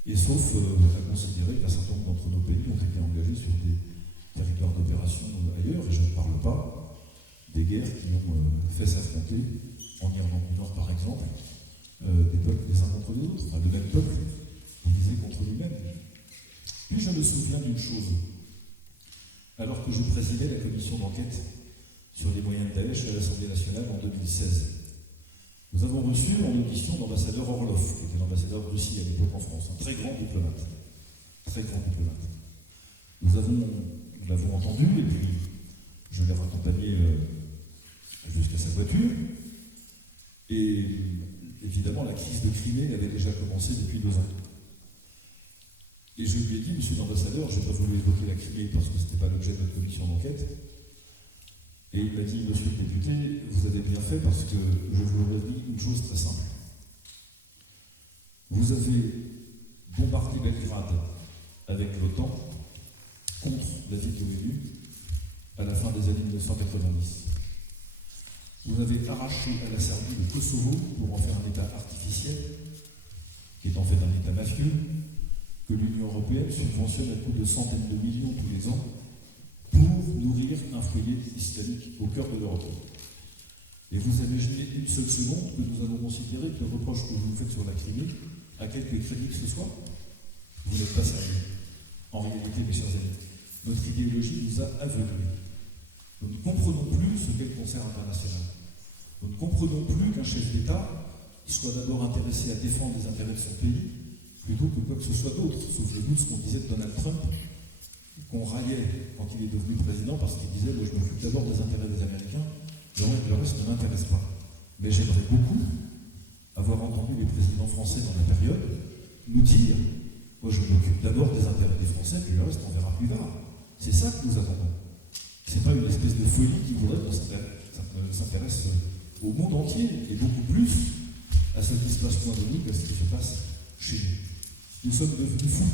et sauf à considérer qu'un certain nombre d'entre nos pays ont été engagés sur des territoires d'opération ailleurs, et je ne parle pas des guerres qui ont fait s'affronter, en Irlande du Nord par exemple, des peuples les uns contre les autres, enfin le même peuple divisé contre lui-même. Puis je me souviens d'une chose. Alors que je présidais la commission d'enquête sur les moyens de Daesh à l'Assemblée nationale en 2016. Nous avons reçu en audition l'ambassadeur Orlov, qui était l'ambassadeur de Russie à l'époque en France, un très grand diplomate. Très grand diplomate. Nous l'avons entendu, et puis je l'ai raccompagné jusqu'à sa voiture. Et évidemment, la crise de Crimée avait déjà commencé depuis 2 ans. Et je lui ai dit, monsieur l'ambassadeur, je n'ai pas voulu évoquer la Crimée parce que ce n'était pas l'objet de notre commission d'enquête, Et il m'a dit, monsieur le député, vous avez bien fait parce que je vous redis une chose très simple. Vous avez bombardé Belgrade avec l'OTAN contre la ville de l'ONU à la fin des années 1990. Vous avez arraché à la Serbie le Kosovo pour en faire un État artificiel, qui est en fait un État mafieux, que l'Union européenne subventionne à coût de centaines de millions tous les ans pour nourrir un foyer islamique au cœur de l'Europe. Et vous imaginez une seule seconde que nous allons considérer que le reproche que vous faites sur la Crimée a quelque crédit que ce soit? Vous n'êtes pas sérieux. En réalité, mes chers amis, notre idéologie nous a aveuglés. Nous ne comprenons plus ce qu'est le concert international. Nous ne comprenons plus qu'un chef d'État soit d'abord intéressé à défendre les intérêts de son pays plutôt que quoi que ce soit d'autre. Souvenez-vous de ce qu'on disait de Donald Trump, qu'on raillait quand il est devenu président parce qu'il disait « Moi, je m'occupe d'abord des intérêts des Américains, le reste ne m'intéresse pas ». Mais j'aimerais beaucoup avoir entendu les présidents français dans la période nous dire « Moi, je m'occupe d'abord des intérêts des Français, puis le reste, on verra plus tard ». C'est ça que nous attendons. C'est pas une espèce de folie qui voudrait qu'on s'intéresse au monde entier et beaucoup plus à ce qui se passe loin de nous qu'à ce qui se passe chez nous. Nous sommes devenus fous.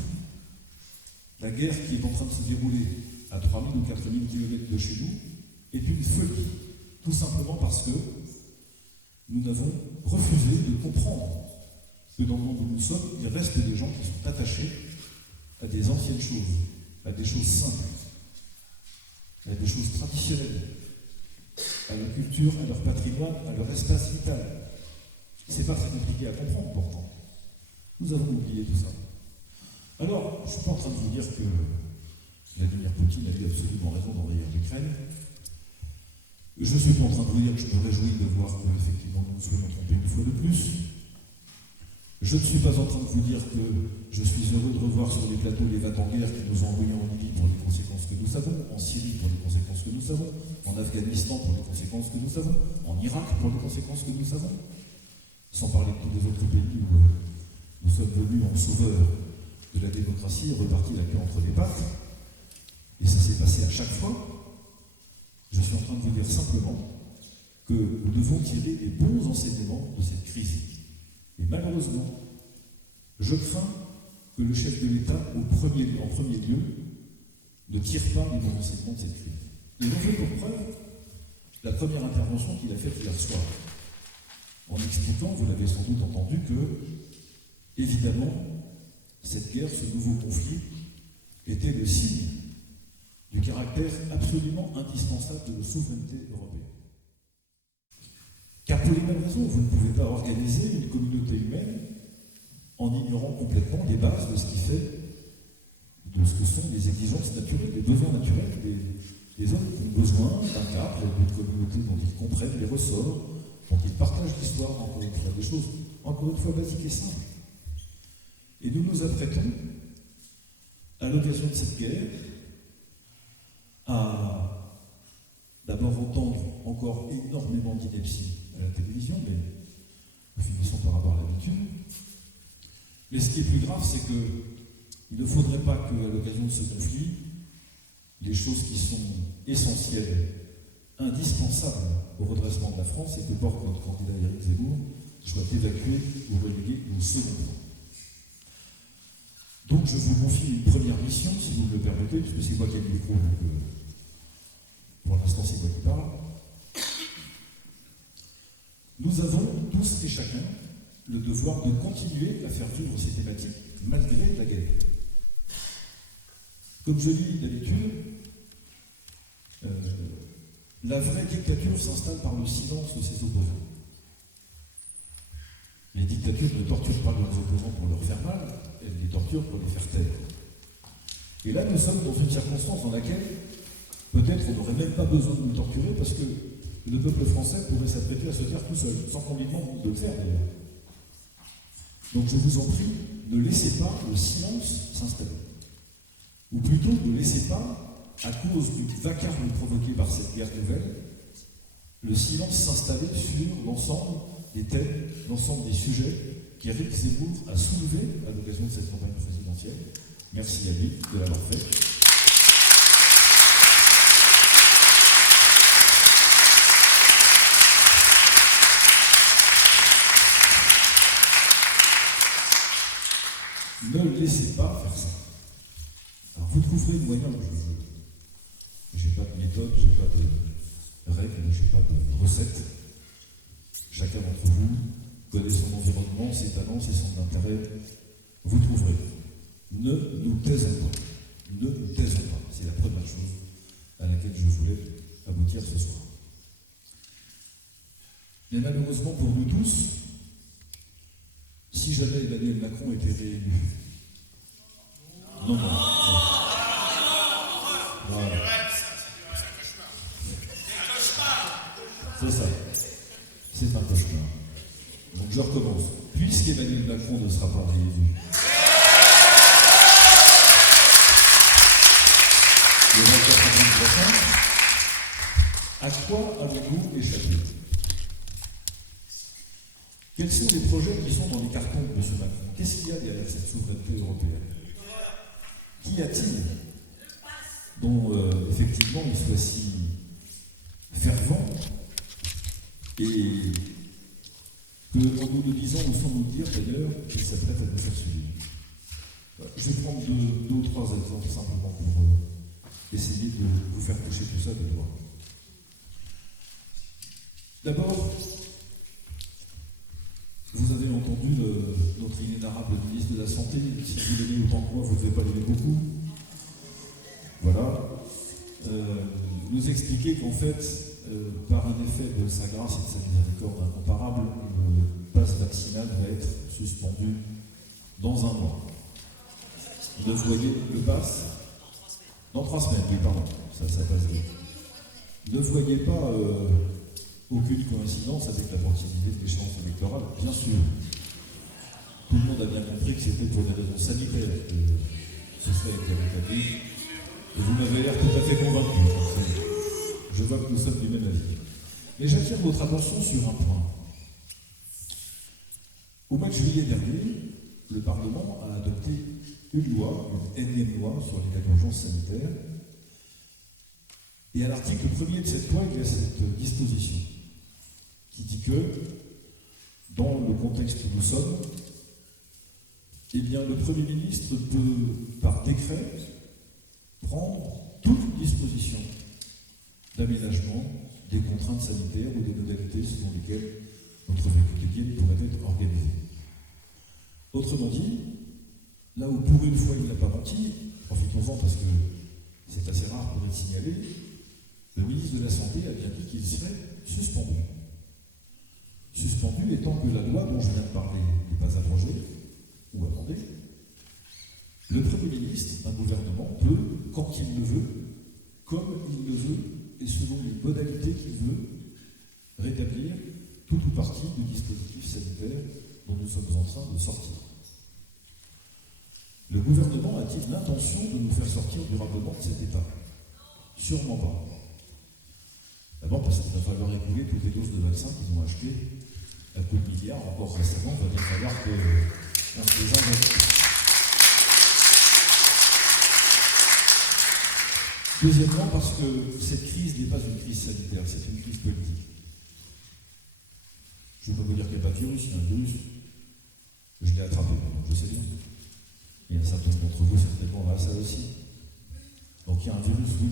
La guerre qui est en train de se dérouler à 3000 ou 4000 km de chez nous est une folie, tout simplement parce que nous n'avons refusé de comprendre que dans le monde où nous sommes, il reste des gens qui sont attachés à des anciennes choses, à des choses simples, à des choses traditionnelles, à leur culture, à leur patrimoine, à leur espace vital. C'est pas très compliqué à comprendre pourtant. Nous avons oublié tout ça. Alors, je ne suis pas en train de vous dire que Vladimir Poutine a eu absolument raison d'envahir l'Ukraine. Je ne suis pas en train de vous dire que je me réjouis de voir que effectivement nous nous soyons trompés une fois de plus. Je ne suis pas en train de vous dire que je suis heureux de revoir sur les plateaux les va-t-en-guerre qui nous ont envoyés en Libye pour les conséquences que nous savons, en Syrie pour les conséquences que nous savons, en Afghanistan pour les conséquences que nous savons, en Irak pour les conséquences que nous savons, sans parler de tous les autres pays où nous sommes venus en sauveurs de la démocratie et repartis la queue entre les pattes. Et ça s'est passé à chaque fois. Je suis en train de vous dire simplement que nous devons tirer les bons enseignements de cette crise. Et malheureusement, je crains que le chef de l'État, en premier lieu, ne tire pas les bons enseignements de cette crise. Et j'en veux pour preuve la première intervention qu'il a faite hier soir, en expliquant, vous l'avez sans doute entendu, que, évidemment, cette guerre, ce nouveau conflit, était le signe du caractère absolument indispensable de la souveraineté européenne. Car pour les mêmes raisons, vous ne pouvez pas organiser une communauté humaine en ignorant complètement les bases de ce qui fait, de ce que sont les exigences naturelles, les besoins naturels des hommes qui ont besoin d'un cadre, d'une communauté dont ils comprennent les ressorts, dont ils partagent l'histoire, encore une fois, des choses, encore une fois, basiques et simples. Et nous nous apprêtons, à l'occasion de cette guerre, à d'abord entendre encore énormément d'inepties à la télévision, mais nous finissons par avoir l'habitude. Mais ce qui est plus grave, c'est qu'il ne faudrait pas qu'à l'occasion de ce conflit, les choses qui sont essentielles, indispensables au redressement de la France et que porte notre candidat Éric Zemmour, soient évacuées ou reléguées au second plan. Donc je vous confie une première mission, si vous me le permettez, puisque c'est moi qui ai le micro, donc pour l'instant c'est moi qui parle. Nous avons tous et chacun le devoir de continuer à faire vivre ces thématiques malgré la guerre. Comme je dis d'habitude, la vraie dictature s'installe par le silence de ses opposants. Les dictatures ne torturent pas leurs opposants pour leur faire mal, elles les torturent pour les faire taire. Et là, nous sommes dans une circonstance dans laquelle peut-être on n'aurait même pas besoin de nous torturer parce que le peuple français pourrait s'apprêter à se taire tout seul, sans qu'on lui demande de le faire d'ailleurs. Donc je vous en prie, ne laissez pas le silence s'installer. Ou plutôt, ne laissez pas, à cause du vacarme provoqué par cette guerre nouvelle, le silence s'installer sur l'ensemble des thèmes, l'ensemble des sujets qu'Éric Zemmour a soulevés à l'occasion de cette campagne présidentielle. Merci à lui de l'avoir fait. Ne laissez pas faire ça. Alors vous trouverez le moyen, je n'ai pas de méthode, je n'ai pas de règles, je n'ai pas de recette. Chacun d'entre vous connaît son environnement, ses talents, ses centres d'intérêt. Vous trouverez. Ne nous taisons pas. Ne nous taisons pas. C'est la première chose à laquelle je voulais aboutir ce soir. Mais malheureusement pour nous tous, si jamais Emmanuel Macron était réélu, non. Voilà. C'est ça. C'est un cauchemar. Donc je recommence. Puisqu'Emmanuel Macron ne sera pas réélu, le 24 février prochain, à quoi avons-nous échappé? Quels sont les projets qui sont dans les cartons de M. Macron? Qu'est-ce qu'il y a derrière cette souveraineté européenne? Qu'y a-t-il dont effectivement il soit si fervent et que, en nous le disant, nous sans nous dire d'ailleurs qu'il s'apprête à nous faire suivre? Je vais prendre deux ou trois exemples simplement pour essayer de vous faire toucher tout ça de doigt. D'abord, vous avez entendu notre inénarrable ministre de la Santé. Si vous l'aimez autant que moi, vous ne devez pas l'aimer beaucoup. Voilà. Nous expliquer qu'en fait, par un effet de sa grâce et de sa miséricorde incomparable, le pass vaccinal va être suspendu dans un mois. Vous voyez le pass dans 3 semaines, oui, pardon, ça passe vite. Ne voyez pas aucune coïncidence avec la proximité des échéances électorales, bien sûr. Tout le monde a bien compris que c'était pour des raisons sanitaires que ce serait été rétabli. Et vous m'avez l'air tout à fait convaincu. Je vois que nous sommes du même avis. Mais j'attire votre attention sur un point. Au mois de juillet dernier, le Parlement a adopté une loi, une énième loi sur l'état d'urgence sanitaire. Et à l'article 1er de cette loi, il y a cette disposition qui dit que, dans le contexte où nous sommes, eh bien, le Premier ministre peut, par décret, prendre toute disposition d'aménagement des contraintes sanitaires ou des modalités selon lesquelles notre vie quotidienne pourrait être organisée. Autrement dit, là où pour une fois il n'a pas menti, profitons-en parce que c'est assez rare pour le signaler, le ministre de la Santé a bien dit qu'il serait suspendu. Suspendu étant que la loi dont je viens de parler n'est pas abrogée ou amendée. Le Premier ministre d'un gouvernement peut, quand il le veut, comme il le veut, et selon les modalités qu'il veut, rétablir tout ou partie du dispositif sanitaire dont nous sommes en train de sortir. Le gouvernement a-t-il l'intention de nous faire sortir durablement de cet état? Sûrement pas. D'abord parce qu'il va falloir écouler toutes les doses de vaccins qu'ils ont achetées à coups de milliards. Encore récemment, il va bien falloir qu'on se les invente. Deuxièmement, parce que cette crise n'est pas une crise sanitaire, c'est une crise politique. Je ne peux pas vous dire qu'il n'y a pas de virus, il y a un virus. Je l'ai attrapé, je sais bien. Et un certain nombre d'entre vous, certainement, a ça aussi. Donc il y a un virus, oui.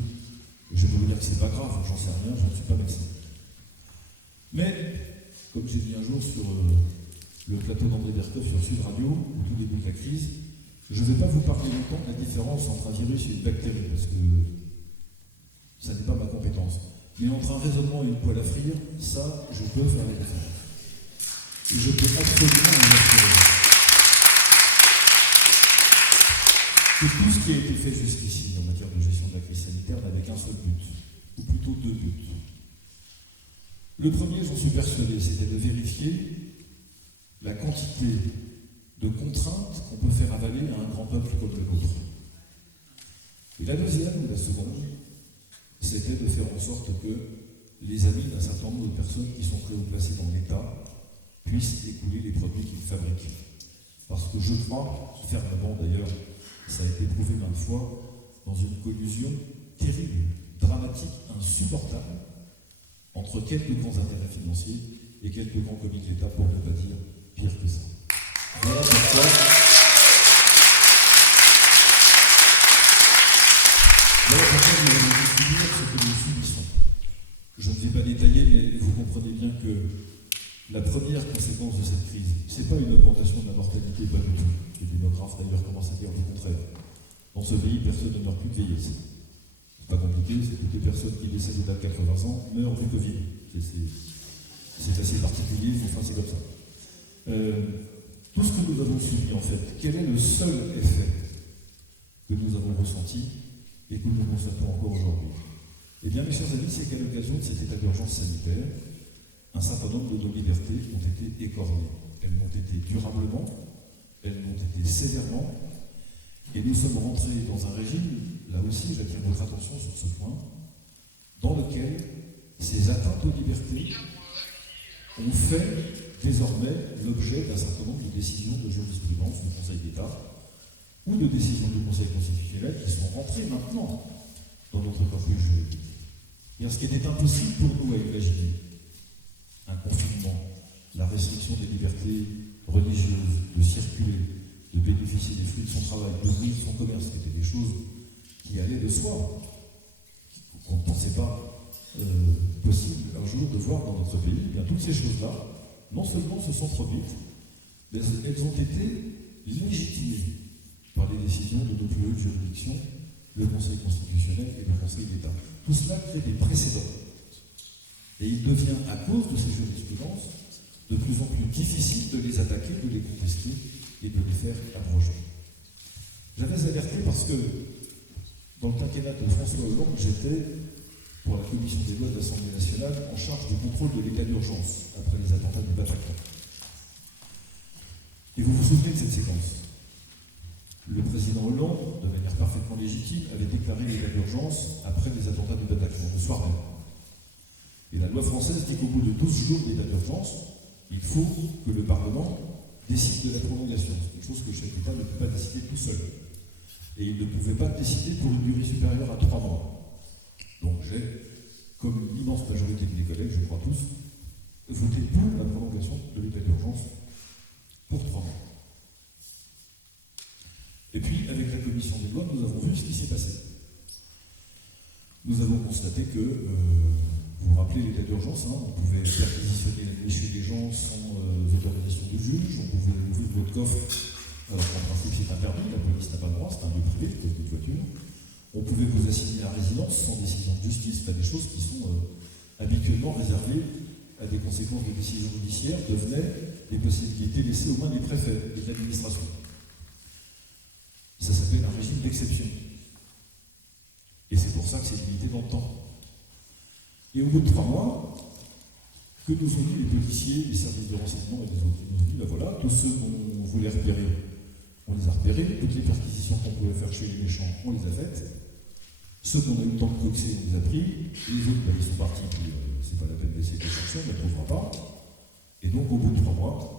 Je peux vous dire que c'est pas grave, j'en sais rien, je ne suis pas médecin. Mais, comme j'ai dit un jour sur le plateau d'André Berthoff sur Sud Radio, au tout début de la crise, je ne vais pas vous parler longtemps de la différence entre un virus et une bactérie, parce que ça n'est pas ma compétence. Mais entre un raisonnement et une poêle à frire, ça, je peux faire la différence. Et je peux absolument en assurer. Que tout ce qui a été fait jusqu'ici en matière de gestion de la crise sanitaire n'avait qu'un seul but, ou plutôt 2 buts. Le premier, j'en suis persuadé, c'était de vérifier la quantité de contraintes qu'on peut faire avaler à un grand peuple comme le nôtre. Et la deuxième, ou la seconde, c'était de faire en sorte que les amis d'un certain nombre de personnes qui sont très haut placées dans l'État puissent écouler les produits qu'ils fabriquent. Parce que je crois, fermement d'ailleurs, ça a été prouvé maintes fois, dans une collusion terrible, dramatique, insupportable, entre quelques grands intérêts financiers et quelques grands commis de l'État, pour ne pas dire pire que ça. Voilà pourquoi que la première conséquence de cette crise, c'est pas une augmentation de la mortalité, pas du tout. Les démographes d'ailleurs commencent à dire le contraire. Dans ce pays, personne ne meurt plus de vieillesse. C'est pas compliqué, c'est toutes les personnes qui décèdent à 80 ans meurent du Covid. C'est assez particulier, enfin c'est comme ça. Tout ce que nous avons subi en fait, quel est le seul effet que nous avons ressenti et que nous constatons encore aujourd'hui? Eh bien, mes chers amis, c'est qu'à l'occasion de cet état d'urgence sanitaire, un certain nombre de nos libertés ont été écornées. Elles l'ont été durablement, elles l'ont été sévèrement, et nous sommes rentrés dans un régime, là aussi j'attire votre attention sur ce point, dans lequel ces atteintes aux libertés ont fait désormais l'objet d'un certain nombre de décisions de jurisprudence du Conseil d'État ou de décisions du Conseil constitutionnel qui sont rentrées maintenant dans notre corpus juridique. Et ce qui était impossible pour nous à imaginer, un confinement, la restriction des libertés religieuses, de circuler, de bénéficier des fruits de son travail, d'ouvrir son commerce, qui étaient des choses qui allaient de soi, qu'on ne pensait pas possible un jour de voir dans notre pays. Eh bien, toutes ces choses-là, non seulement se sont produites, mais elles ont été légitimées par les décisions de nos plus hautes juridictions, le Conseil constitutionnel et le Conseil d'État. Tout cela crée des précédents. Et il devient, à cause de ces jurisprudences, de plus en plus difficile de les attaquer, de les contester et de les faire abroger. J'avais alerté parce que, dans le quinquennat de François Hollande, j'étais, pour la commission des lois de l'Assemblée nationale, en charge du contrôle de l'état d'urgence après les attentats du Bataclan. Et vous vous souvenez de cette séquence? Le président Hollande, de manière parfaitement légitime, avait déclaré l'état d'urgence après les attentats du Bataclan, le soir même. Et la loi française dit qu'au bout de 12 jours d'état d'urgence, il faut que le Parlement décide de la prolongation. C'est quelque chose que chaque État ne peut pas décider tout seul. Et il ne pouvait pas décider pour une durée supérieure à 3 mois. Donc j'ai, comme l'immense majorité de mes collègues, je crois tous, voté pour la prolongation de l'état d'urgence pour 3 mois. Et puis, avec la commission des lois, nous avons vu ce qui s'est passé. Nous avons constaté que, vous vous rappelez l'état d'urgence, hein, on pouvait perquisitionner chez des gens sans autorisation de juge, on pouvait ouvrir votre coffre, alors qu'en principe c'est interdit, la police n'a pas le droit, c'est un lieu privé, c'est une voiture. On pouvait vous assigner à résidence sans décision de justice, pas des choses qui sont habituellement réservées à des conséquences de décisions judiciaires, devenaient des possibilités laissées aux mains des préfets et de l'administration. Ça s'appelle un régime d'exception. Et c'est pour ça que c'est limité dans le temps. Et au bout de 3 mois, que nous ont dit les policiers, les services de renseignement et les autres? Ils nous ont dit, ben voilà, tous ceux qu'on voulait repérer, on les a repérés, toutes les perquisitions qu'on pouvait faire chez les méchants, on les a faites. Ceux qu'on a eu le temps de coxer, on les a pris, et les autres, ben, ils sont partis, puis c'est pas la peine d'essayer de les chercher, on ne les trouvera pas. Et donc, au bout de 3 mois,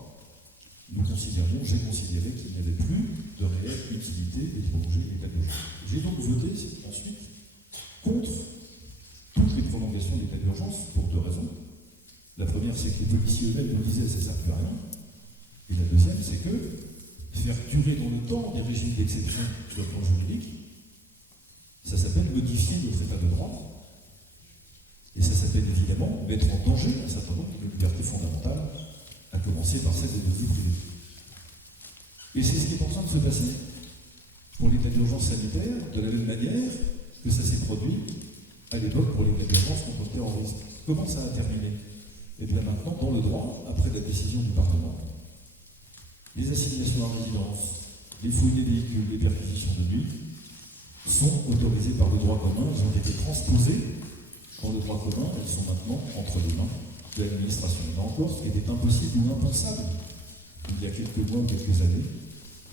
j'ai considéré qu'il n'y avait plus de réelle utilité de prolonger l'état d'urgence. J'ai donc voté ensuite contre toutes les prolongations d'état d'urgence pour 2 raisons. La première, c'est que les policiers eux-mêmes nous disaient que ça ne sert plus à rien. Et la deuxième, c'est que faire durer dans le temps des régimes d'exception sur le plan juridique, ça s'appelle modifier notre état de droit. Et ça s'appelle évidemment mettre en danger un certain nombre de libertés fondamentales, à commencer par celle des dossiers privés. Et c'est ce qui est en train de se passer pour l'état d'urgence sanitaire, de la même manière que ça s'est produit à l'époque pour l'état d'urgence contre le terrorisme. Comment ça a terminé? Et bien maintenant, dans le droit, après la décision du Parlement, les assignations à résidence, les fouilles des véhicules, les perquisitions de nuit sont autorisées par le droit commun, elles ont été transposées dans le droit commun, elles sont maintenant entre les mains de l'administration. Et là encore, ce qui était impossible ou impensable il y a quelques mois ou quelques années,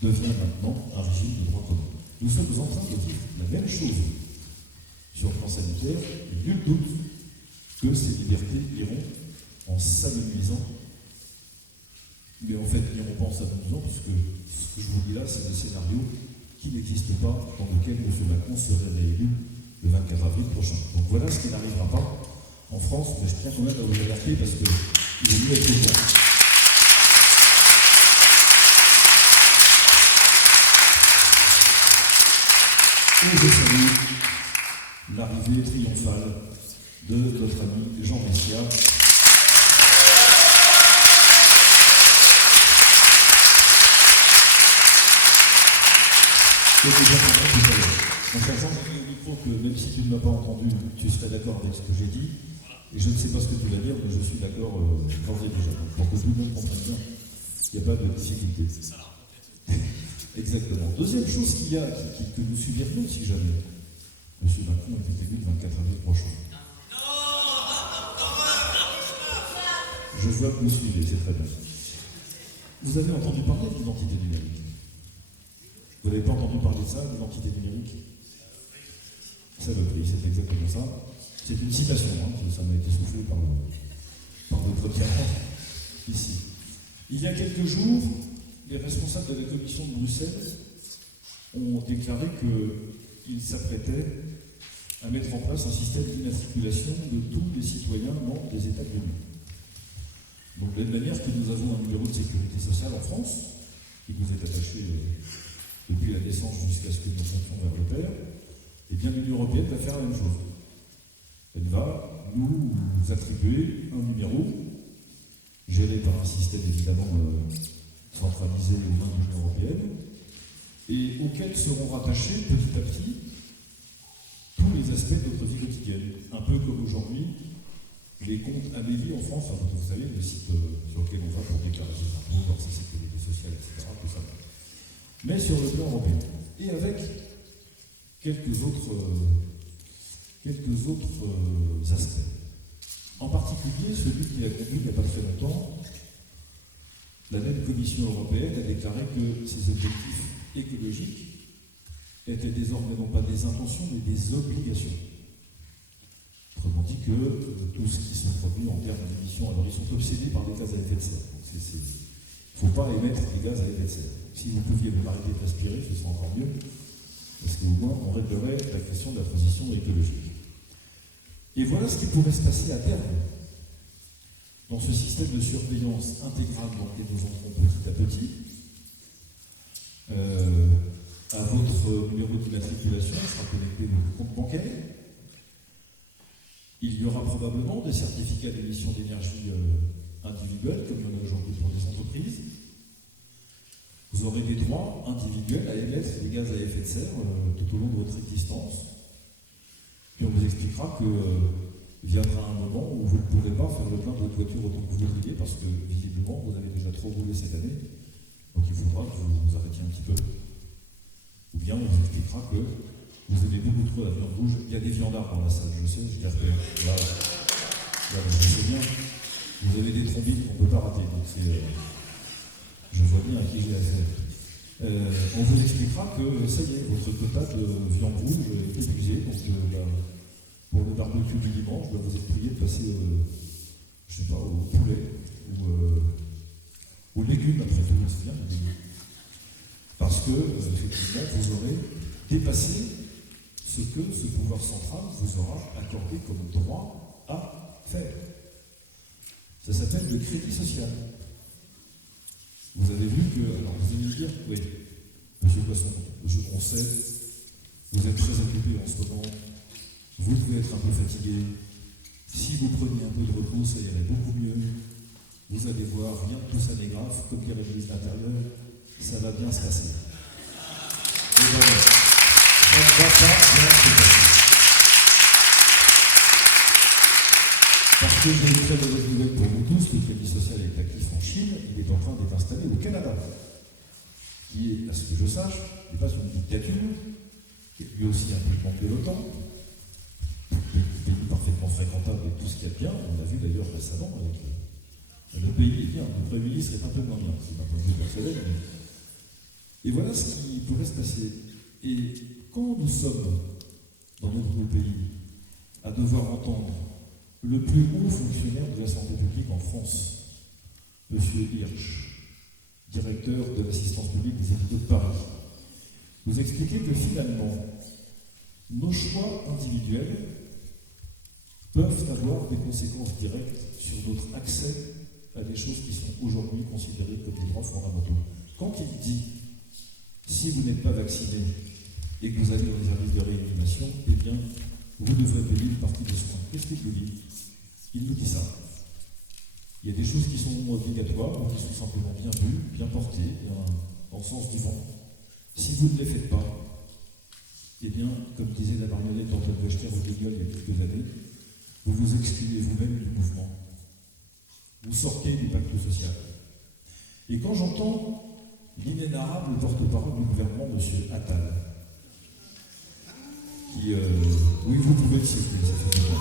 devient maintenant un régime de droit commun. Nous sommes en train de vivre la même chose sur le plan sanitaire, et nul doute que ces libertés iront en s'amenuisant. Mais en fait, n'iront pas en s'amenuisant, puisque ce que je vous dis là, c'est le scénario qui n'existe pas, dans lequel M. Macron serait réélu le 24 avril prochain. Donc voilà ce qui n'arrivera pas en France, mais je tiens quand même à vous alerter parce qu'il est mieux être au courant. Et je salue l'arrivée triomphale de notre ami Jean Messia. quelques informations tout à l'heure. En sachant au micro que même si tu ne m'as pas entendu, tu serais d'accord avec ce que j'ai dit. Et je ne sais pas ce que tu vas dire, mais je suis d'accord d'ores et déjà. Donc, pour que tout le monde comprenne bien, il n'y a pas de difficulté. C'est ça la retraite. Exactement. Deuxième chose que nous subirions si jamais M. Macron était élu le 24 avril prochain. Je vois que vous suivez, c'est très bien. Vous avez entendu parler de l'identité numérique? Vous n'avez pas entendu parler de ça, l'identité numérique? Ça le prix, c'est exactement ça. C'est une citation, ça m'a été soufflé par notre diamant ici. Il y a quelques jours, les responsables de la commission de Bruxelles ont déclaré qu'ils s'apprêtaient à mettre en place un système d'immatriculation de tous les citoyens membres des États de l'Union. Donc, de la même manière que nous avons un numéro de sécurité sociale en France, qui vous est attaché depuis la naissance jusqu'à ce que nous montions vers le père, eh bien l'Union européenne va faire la même chose. Elle va nous attribuer un numéro, géré par un système évidemment centralisé au sein de l'Union européenne, et auquel seront rattachés petit à petit tous les aspects de notre vie quotidienne. Un peu comme aujourd'hui, les comptes Amélie en France, vous savez, le site sur lequel on va pour déclarer ses impôts, voir sa sécurité sociale, etc., tout ça. Mais sur le plan européen. Et avec quelques autres aspects. En particulier, celui qui a conduit il n'y a pas très longtemps, la même Commission européenne a déclaré que ces objectifs écologiques étaient désormais non pas des intentions, mais des obligations. Autrement dit que tout ce qui se produit en termes d'émissions, alors ils sont obsédés par les gaz à effet de serre. Il ne faut pas émettre des gaz à effet de serre. Si vous pouviez vous arrêter de respirer, ce serait encore mieux, parce qu'au moins on réglerait la question de la transition écologique. Et voilà ce qui pourrait se passer à terme dans ce système de surveillance intégrale dans lequel nous entrons petit à petit. À votre numéro d'immatriculation sera connecté votre compte bancaire. Il y aura probablement des certificats d'émission d'énergie individuels, comme il y en a aujourd'hui pour des entreprises. Vous aurez des droits individuels à émettre des gaz à effet de serre tout au long de votre existence. Puis on vous expliquera que viendra un moment où vous ne pourrez pas faire le plein de votre voiture autant que vous voudriez, parce que visiblement vous avez déjà trop roulé cette année. Donc il faudra que vous vous arrêtiez un petit peu. Ou bien on vous expliquera que vous avez beaucoup trop la viande rouge. Il y a des viandards dans la salle, je sais, je les repère. Voilà. Je sais bien. Vous avez des trombites qu'on ne peut pas rater. Donc je vois bien à qui j'ai affaire. On vous expliquera que ça y est, votre quota de viande rouge est épuisé. Donc pour le barbecue du dimanche, vous êtes prié de passer, je sais pas, au poulet ou aux légumes, après tout, c'est bien. Parce que, effectivement, vous aurez dépassé ce que ce pouvoir central vous aura accordé comme droit à faire. Ça s'appelle le crédit social. Vous avez vu que, alors vous allez me dire, oui, monsieur Poisson, on sait, vous êtes très occupé en ce moment, vous devez être un peu fatigué. Si vous preniez un peu de repos, ça irait beaucoup mieux. Vous allez voir, rien de tout ça n'est grave, comme dirait le ministre de l'Intérieur, ça va bien se passer. Et voilà, ça ne va pas bien se passer. Parce que j'ai une très mauvaise nouvelle pour vous tous, le crédit social est actif en Chine, il est en train d'être installé au Canada, qui est, à ce que je sache, n'est pas une dictature, qui est lui aussi un peu membre de l'OTAN, pays parfaitement fréquentable et tout ce qu'il y a de bien. On l'a vu d'ailleurs récemment avec le pays est bien, le Premier ministre est un peu moins bien, c'est un point de vue personnel. Et voilà ce qui pourrait se passer. Et quand nous sommes dans notre pays à devoir entendre le plus haut fonctionnaire de la santé publique en France, M. Hirsch, directeur de l'assistance publique des hôpitaux de Paris, nous expliquer que finalement, nos choix individuels peuvent avoir des conséquences directes sur notre accès à des choses qui sont aujourd'hui considérées comme des droits fondamentaux. Quand il dit « si vous n'êtes pas vacciné et que vous allez dans les services de réanimation, eh bien, vous devrez payer une partie des soins. » Qu'est-ce qu'il nous dit? Il nous dit ça. Il y a des choses qui sont obligatoires, ou qui sont simplement bien vues, bien portées, dans le sens du vent. Si vous ne les faites pas, eh bien, comme disait la marionnette d'Antoine Wechter au Guignol il y a quelques années, vous vous excluez vous-même du mouvement. Vous sortez du pacte social. Et quand j'entends l'inénarrable porte-parole du gouvernement, M. Attal, qui, oui, vous pouvez le citer, ça fait plaisir.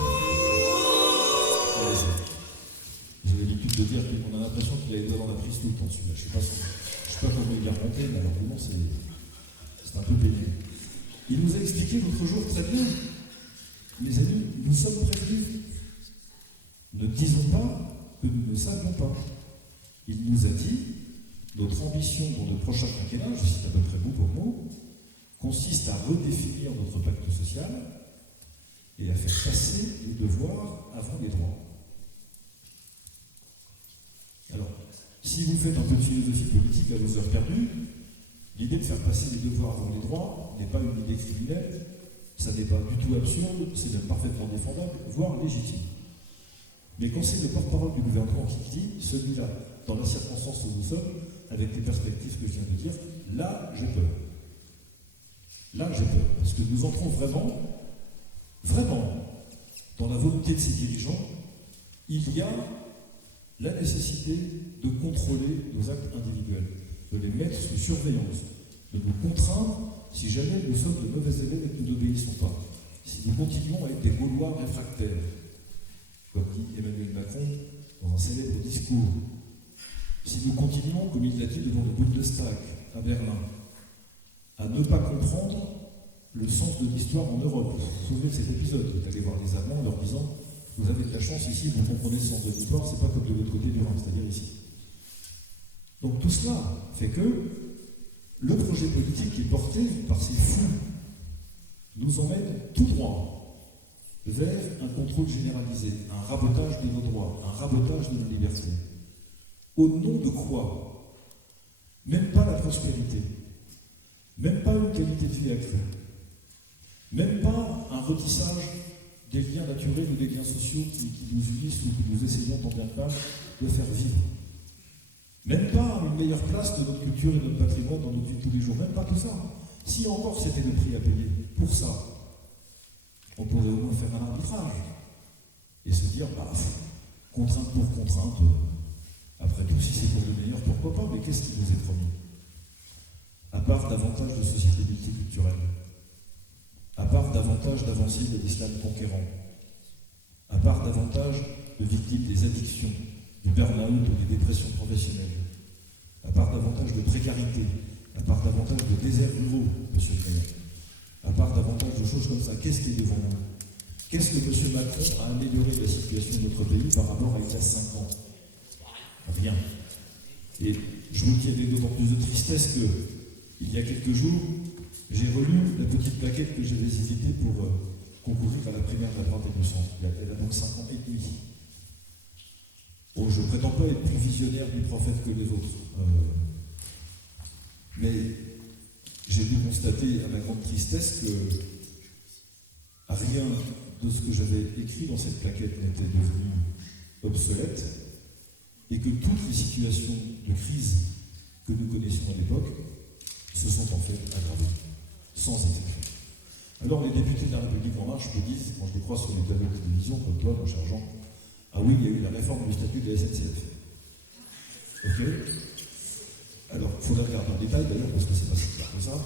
J'ai l'habitude de dire qu'on a l'impression qu'il a les doigts dans la prise tout le temps, celui-là. Je ne sais pas comment il est remonté, mais alors vraiment, c'est un peu pénible. Il nous a expliqué l'autre jour très bien, mes amis, nous sommes prévenus. Ne disons pas que nous ne savions pas. Il nous a dit, notre ambition pour le prochain quinquennat, je cite à peu près mot pour mot, consiste à redéfinir notre pacte social et à faire passer les devoirs avant les droits. Alors, si vous faites un peu de philosophie politique à vos heures perdues, l'idée de faire passer les devoirs avant les droits n'est pas une idée criminelle, ça n'est pas du tout absurde, c'est même parfaitement défendable, voire légitime. Mais quand c'est le porte-parole du gouvernement qui dit, celui-là, dans la circonstance où nous sommes, avec les perspectives que je viens de dire, là, j'ai peur. Là, j'ai peur. Parce que nous entrons vraiment, dans la volonté de ces dirigeants, il y a la nécessité de contrôler nos actes individuels, de les mettre sous surveillance, de nous contraindre si jamais nous sommes de mauvais élèves et que nous n'obéissons pas. Si nous continuons à être des Gaulois réfractaires, comme dit Emmanuel Macron dans un célèbre discours, si nous continuons, comme il l'a dit devant le Bundestag à Berlin, à ne pas comprendre le sens de l'histoire en Europe. Vous vous souvenez de cet épisode, vous allez voir les Allemands en leur disant « Vous avez de la chance ici, vous comprenez le sens de l'histoire, c'est pas comme de l'autre côté du Rhin, c'est-à-dire ici. » Donc tout cela fait que le projet politique qui est porté par ces fous nous emmène tout droit vers un contrôle généralisé, un rabotage de nos droits, un rabotage de nos libertés. Au nom de quoi? Même pas la prospérité, même pas une qualité de vie accrue, même pas un retissage des liens naturels ou des liens sociaux qui nous unissent ou que nous essayons tant bien que mal de faire vivre. Même pas une meilleure place de notre culture et de notre patrimoine dans notre vie de tous les jours, même pas tout ça. Si encore c'était le prix à payer pour ça, on pourrait au moins faire un arbitrage et se dire, contrainte pour contrainte, après tout, si c'est pour le meilleur, pourquoi pas, mais qu'est-ce qui nous est promis? À part davantage de société multiculturelle, à part davantage d'avancées de l'islam conquérant, à part davantage de victimes des addictions, du burn-out ou des dépressions professionnelles, à part davantage de précarité, à part davantage de déserts ruraux, monsieur le maire, à part davantage de choses comme ça, qu'est-ce qui est devant nous? Qu'est-ce que monsieur Macron a amélioré la situation de notre pays par rapport à il y a 5 ans? Rien. Et je vous le dis avec d'autant plus de tristesse que, il y a quelques jours, j'ai relu la petite plaquette que j'avais hésité pour concourir à la primaire de la droite et du centre. Elle a donc 5 ans et demi. Bon, je ne prétends pas être plus visionnaire du prophète que les autres. Mais j'ai dû constater à ma grande tristesse que rien de ce que j'avais écrit dans cette plaquette n'était devenu obsolète et que toutes les situations de crise que nous connaissions à l'époque se sont en fait aggravées, sans exception. Alors les députés de la République En Marche me disent, quand je les croise sur les plateaux de télévision, comme toi, mon cher Jean, ah oui, il y a eu la réforme du statut de la SNCF. Ok? Alors, il faut la regarder en détail d'ailleurs, parce que c'est pas si clair que ça.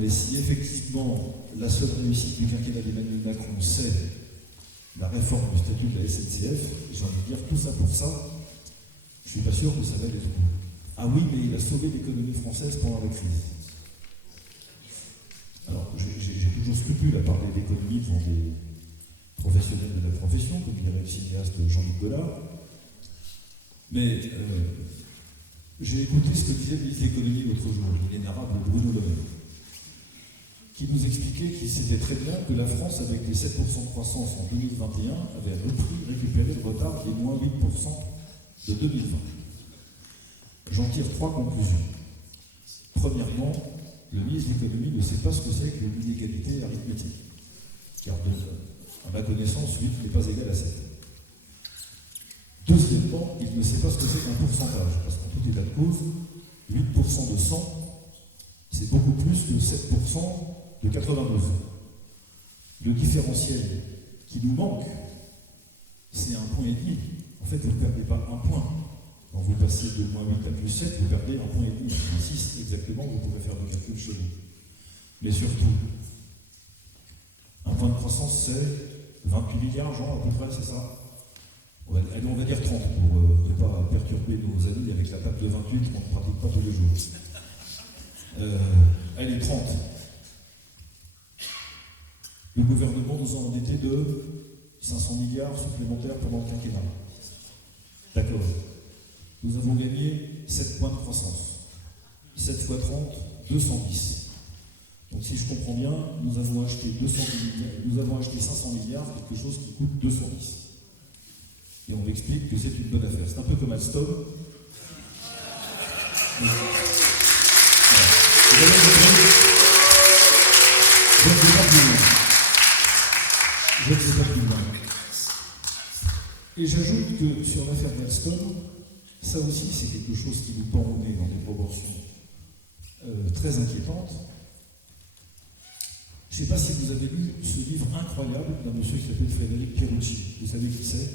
Mais si effectivement la seule réussite du quinquennat d'Emmanuel Macron, c'est la réforme du statut de la SNCF, j'ai envie de dire tout ça pour ça, je suis pas sûr que ça va être tout. Ah oui, mais il a sauvé l'économie française pendant la crise. Alors, j'ai toujours scrupule à parler d'économie devant des professionnels de la profession, comme dirait le cinéaste Jean-Luc Godard. Mais j'ai écouté ce que disait le ministre de l'économie l'autre jour, l'inénarrable Bruno Le Maire, qui nous expliquait qu'il savait très bien que la France, avec les 7% de croissance en 2021, avait récupéré le retard des moins 8% de 2020. J'en tire 3 conclusions. Premièrement, le ministre de l'économie ne sait pas ce que c'est que l'inégalité arithmétique. Car à ma connaissance, 8 n'est pas égal à 7. Deuxièmement, il ne sait pas ce que c'est qu'un pourcentage, parce qu'en tout état de cause, 8% de 100, c'est beaucoup plus que 7% de 92. Le différentiel qui nous manque, c'est 1,5 point. En fait, vous ne perdez pas 1 point. Quand vous passez de moins 8 à plus 7, vous perdez 1,5 point. 6 exactement, vous pouvez faire le calcul chez vous. Mais surtout, un point de croissance, c'est 28 milliards, Jean, à peu près, c'est ça? Allez, on va dire 30 pour ne pas perturber nos amis avec la table de 28 qu'on ne pratique pas tous les jours. Allez, 30. Le gouvernement nous a endettés de 500 milliards supplémentaires pendant le quinquennat. D'accord. Nous avons gagné 7 points de croissance. 7 fois 30, 210. Donc si je comprends bien, nous avons acheté 500 milliards, quelque chose qui coûte 210. Et on explique que c'est une bonne affaire. C'est un peu comme Alstom. Je ne sais pas plus loin. Et j'ajoute que sur l'affaire d'Alstom, ça aussi c'est quelque chose qui nous pend au nez dans des proportions très inquiétantes. Je ne sais pas si vous avez lu ce livre incroyable d'un monsieur qui s'appelle Frédéric Pierucci. Vous savez qui c'est?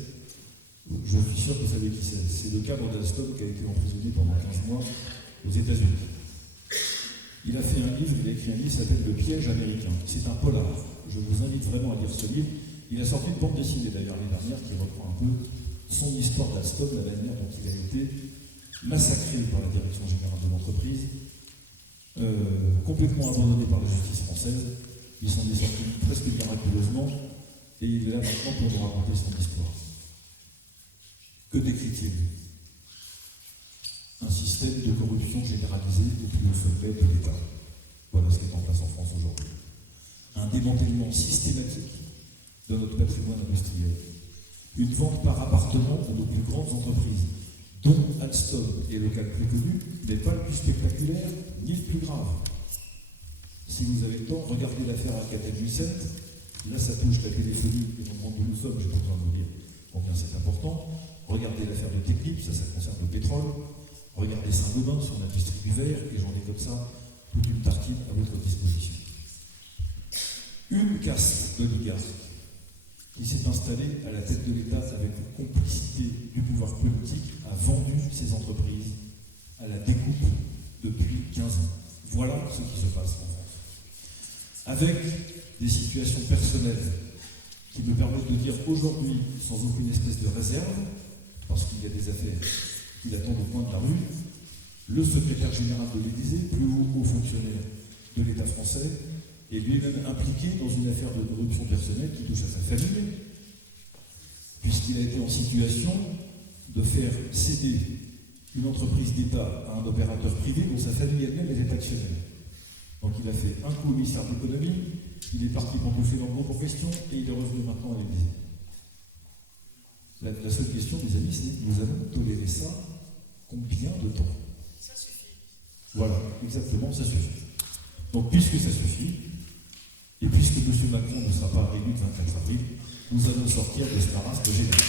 Je suis sûr que vous savez qui c'est. C'est le cadre d'Alstom qui a été emprisonné pendant 15 mois aux États-Unis. Il a fait un livre, il a écrit un livre qui s'appelle Le piège américain. C'est un polar. Je vous invite vraiment à lire ce livre. Il a sorti une bande dessinée d'ailleurs l'année dernière qui reprend un peu son histoire d'Alstom, la manière dont il a été massacré par la direction générale de l'entreprise, complètement abandonné par la justice française. Il s'en est sorti presque miraculeusement et il est là maintenant pour nous raconter son histoire. Que décrit-il? Un système de corruption généralisé au plus haut sommet de l'État. Voilà ce qui est en place en France aujourd'hui. Un démantèlement systématique de notre patrimoine industriel. Une vente par appartement de nos plus grandes entreprises, dont Alstom est le cas le plus connu, n'est pas le plus spectaculaire ni le plus grave. Si vous avez le temps, regardez l'affaire Alcatel-Lucent. Là, ça touche la téléphonie et dans le monde où nous sommes, j'ai pas besoin de vous dire combien c'est important. Regardez l'affaire de Technip, ça concerne le pétrole. Regardez Saint-Gobain sur l'industrie du verre, et j'en ai comme ça toute une tartine à votre disposition. Une caste d'oligarques qui s'est installée à la tête de l'État avec la complicité du pouvoir politique a vendu ses entreprises à la découpe depuis 15 ans. Voilà ce qui se passe en France. Avec des situations personnelles qui me permettent de dire aujourd'hui, sans aucune espèce de réserve, parce qu'il y a des affaires qui l'attendent au coin de la rue, le secrétaire général de l'Élysée, plus haut fonctionnaire de l'État français, est lui-même impliqué dans une affaire de corruption personnelle qui touche à sa famille, puisqu'il a été en situation de faire céder une entreprise d'État à un opérateur privé dont sa famille elle-même était actionnaire. Donc il a fait un coup au ministère de l'économie, il est parti pantoufler dans le groupe en question et il est revenu maintenant à l'Élysée. La seule question, mes amis, c'est nous allons tolérer ça combien de temps? Ça suffit. Voilà, exactement, ça suffit. Donc puisque ça suffit, et puisque M. Macron ne sera pas réélu le 24 avril, nous allons sortir de ce marasme général.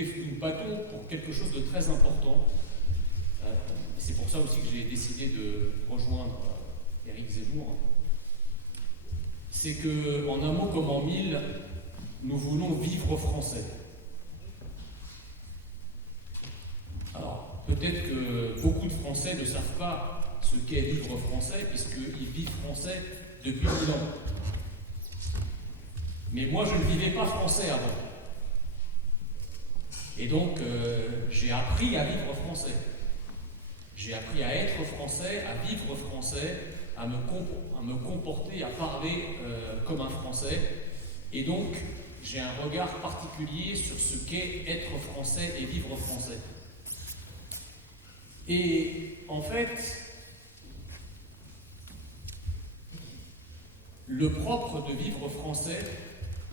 Nous battons pour quelque chose de très important. C'est pour ça aussi que j'ai décidé de rejoindre Éric Zemmour. C'est qu'en un mot comme en mille, nous voulons vivre français. Alors, peut-être que beaucoup de Français ne savent pas ce qu'est vivre français, puisqu'ils vivent français depuis 1000 ans. Mais moi, je ne vivais pas français avant. Et donc, j'ai appris à vivre français. J'ai appris à être français, à vivre français, à me comporter, à parler comme un Français. Et donc, j'ai un regard particulier sur ce qu'est être français et vivre français. Et en fait, le propre de vivre français,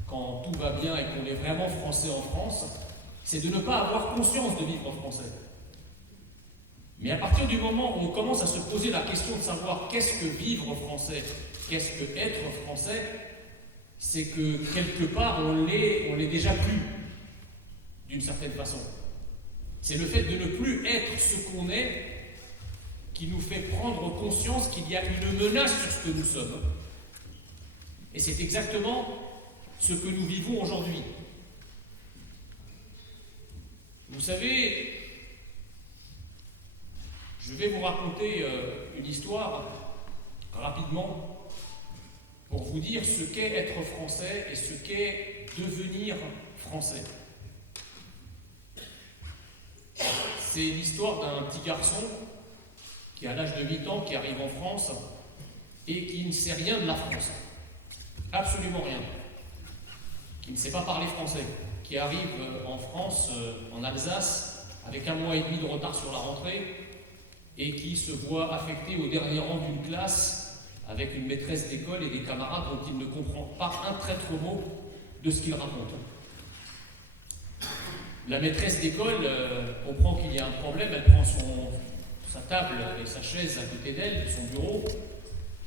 quand tout va bien et qu'on est vraiment français en France, c'est de ne pas avoir conscience de vivre français. Mais à partir du moment où on commence à se poser la question de savoir qu'est-ce que vivre français, qu'est-ce que être français, c'est que quelque part on l'est déjà plus, d'une certaine façon. C'est le fait de ne plus être ce qu'on est qui nous fait prendre conscience qu'il y a une menace sur ce que nous sommes. Et c'est exactement ce que nous vivons aujourd'hui. Vous savez, je vais vous raconter une histoire rapidement pour vous dire ce qu'est être français et ce qu'est devenir français. C'est l'histoire d'un petit garçon qui, à l'âge de 8 ans, qui arrive en France et qui ne sait rien de la France. Absolument rien. Qui ne sait pas parler français. Qui arrive en France, en Alsace, avec 1 mois et demi de retard sur la rentrée et qui se voit affecté au dernier rang d'une classe avec une maîtresse d'école et des camarades dont il ne comprend pas un traître mot de ce qu'il raconte. La maîtresse d'école comprend qu'il y a un problème, elle prend sa table et sa chaise à côté d'elle, son bureau,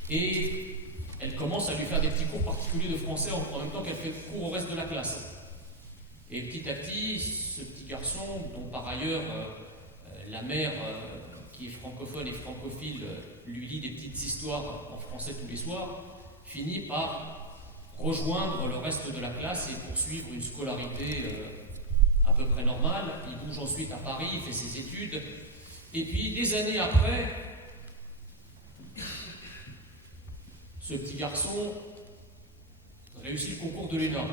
et elle commence à lui faire des petits cours particuliers de français en même temps qu'elle fait cours au reste de la classe. Et petit à petit, ce petit garçon, dont par ailleurs la mère, qui est francophone et francophile, lui lit des petites histoires en français tous les soirs, finit par rejoindre le reste de la classe et poursuivre une scolarité à peu près normale. Il bouge ensuite à Paris, il fait ses études, et puis des années après, ce petit garçon réussit le concours de l'ENA.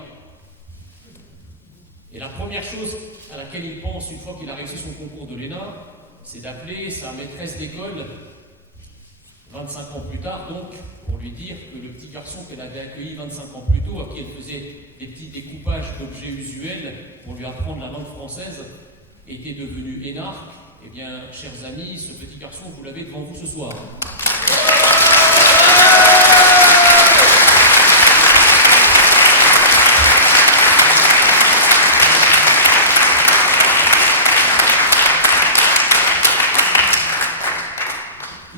Et la première chose à laquelle il pense une fois qu'il a réussi son concours de l'ENA, c'est d'appeler sa maîtresse d'école, 25 ans plus tard donc, pour lui dire que le petit garçon qu'elle avait accueilli 25 ans plus tôt, à qui elle faisait des petits découpages d'objets usuels pour lui apprendre la langue française, était devenu énarque. Eh bien, chers amis, ce petit garçon, vous l'avez devant vous ce soir.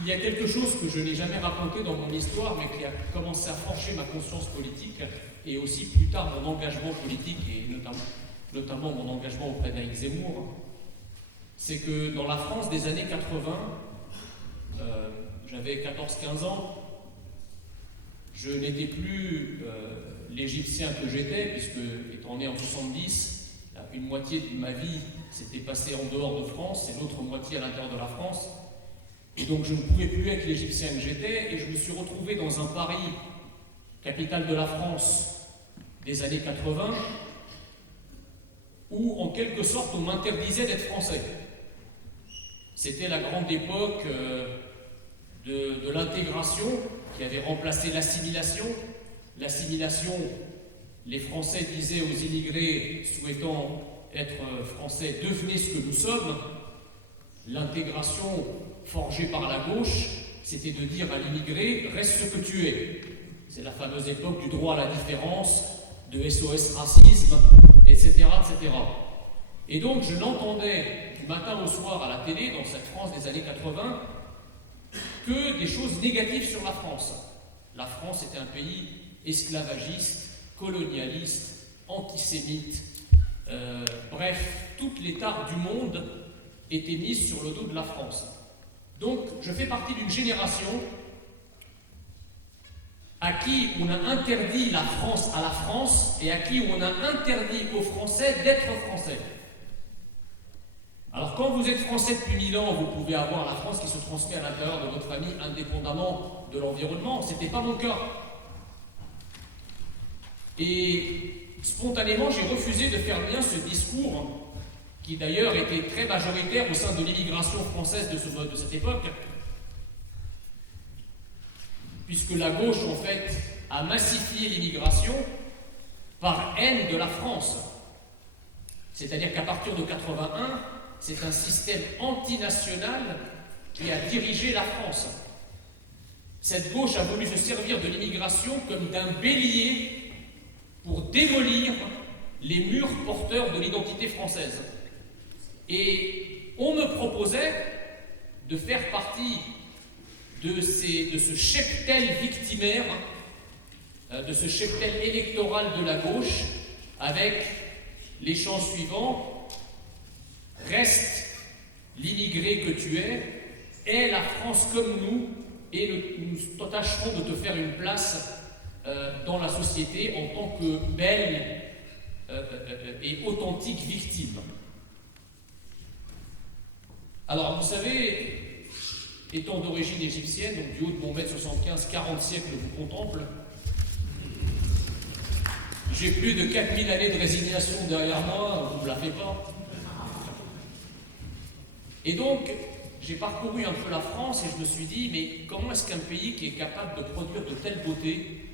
Il y a quelque chose que je n'ai jamais raconté dans mon histoire, mais qui a commencé à forger ma conscience politique et aussi plus tard mon engagement politique et notamment mon engagement auprès d'Éric Zemmour. C'est que dans la France des années 80, j'avais 14-15 ans, je n'étais plus l'Égyptien que j'étais, puisque étant né en 70, une moitié de ma vie s'était passée en dehors de France et l'autre moitié à l'intérieur de la France. Et donc je ne pouvais plus être l'Égyptien que j'étais, et je me suis retrouvé dans un Paris, capitale de la France des années 80, où en quelque sorte on m'interdisait d'être français. C'était la grande époque de l'intégration qui avait remplacé l'assimilation. L'assimilation, les Français disaient aux immigrés souhaitant être français, devenez ce que nous sommes. L'intégration forgée par la gauche, c'était de dire à l'immigré, reste ce que tu es. C'est la fameuse époque du droit à la différence, de SOS racisme, etc., etc. Et donc je l'entendais du matin au soir à la télé, dans cette France des années 80, que des choses négatives sur la France. La France était un pays esclavagiste, colonialiste, antisémite, bref, toutes les tares du monde étaient mises sur le dos de la France. Donc, je fais partie d'une génération à qui on a interdit la France à la France et à qui on a interdit aux Français d'être Français. Alors, quand vous êtes Français depuis 1000 ans, vous pouvez avoir la France qui se transmet à l'intérieur de votre famille indépendamment de l'environnement. Ce n'était pas mon cas. Et spontanément, j'ai refusé de faire bien ce discours qui d'ailleurs était très majoritaire au sein de l'immigration française de cette époque, puisque la gauche, en fait, a massifié l'immigration par haine de la France. C'est-à-dire qu'à partir de 81, c'est un système antinational qui a dirigé la France. Cette gauche a voulu se servir de l'immigration comme d'un bélier pour démolir les murs porteurs de l'identité française. Et on me proposait de faire partie de ce cheptel victimaire, de ce cheptel électoral de la gauche, avec les chants suivants: reste l'immigré que tu es, aie la France comme nous, et nous tâcherons de te faire une place dans la société en tant que belle et authentique victime. Alors, vous savez, étant d'origine égyptienne, donc du haut de mon mètre 75, 40 siècles vous contemplent, j'ai plus de 4000 années de résignation derrière moi, vous ne me la faites pas. Et donc, j'ai parcouru un peu la France et je me suis dit, mais comment est-ce qu'un pays qui est capable de produire de telles beautés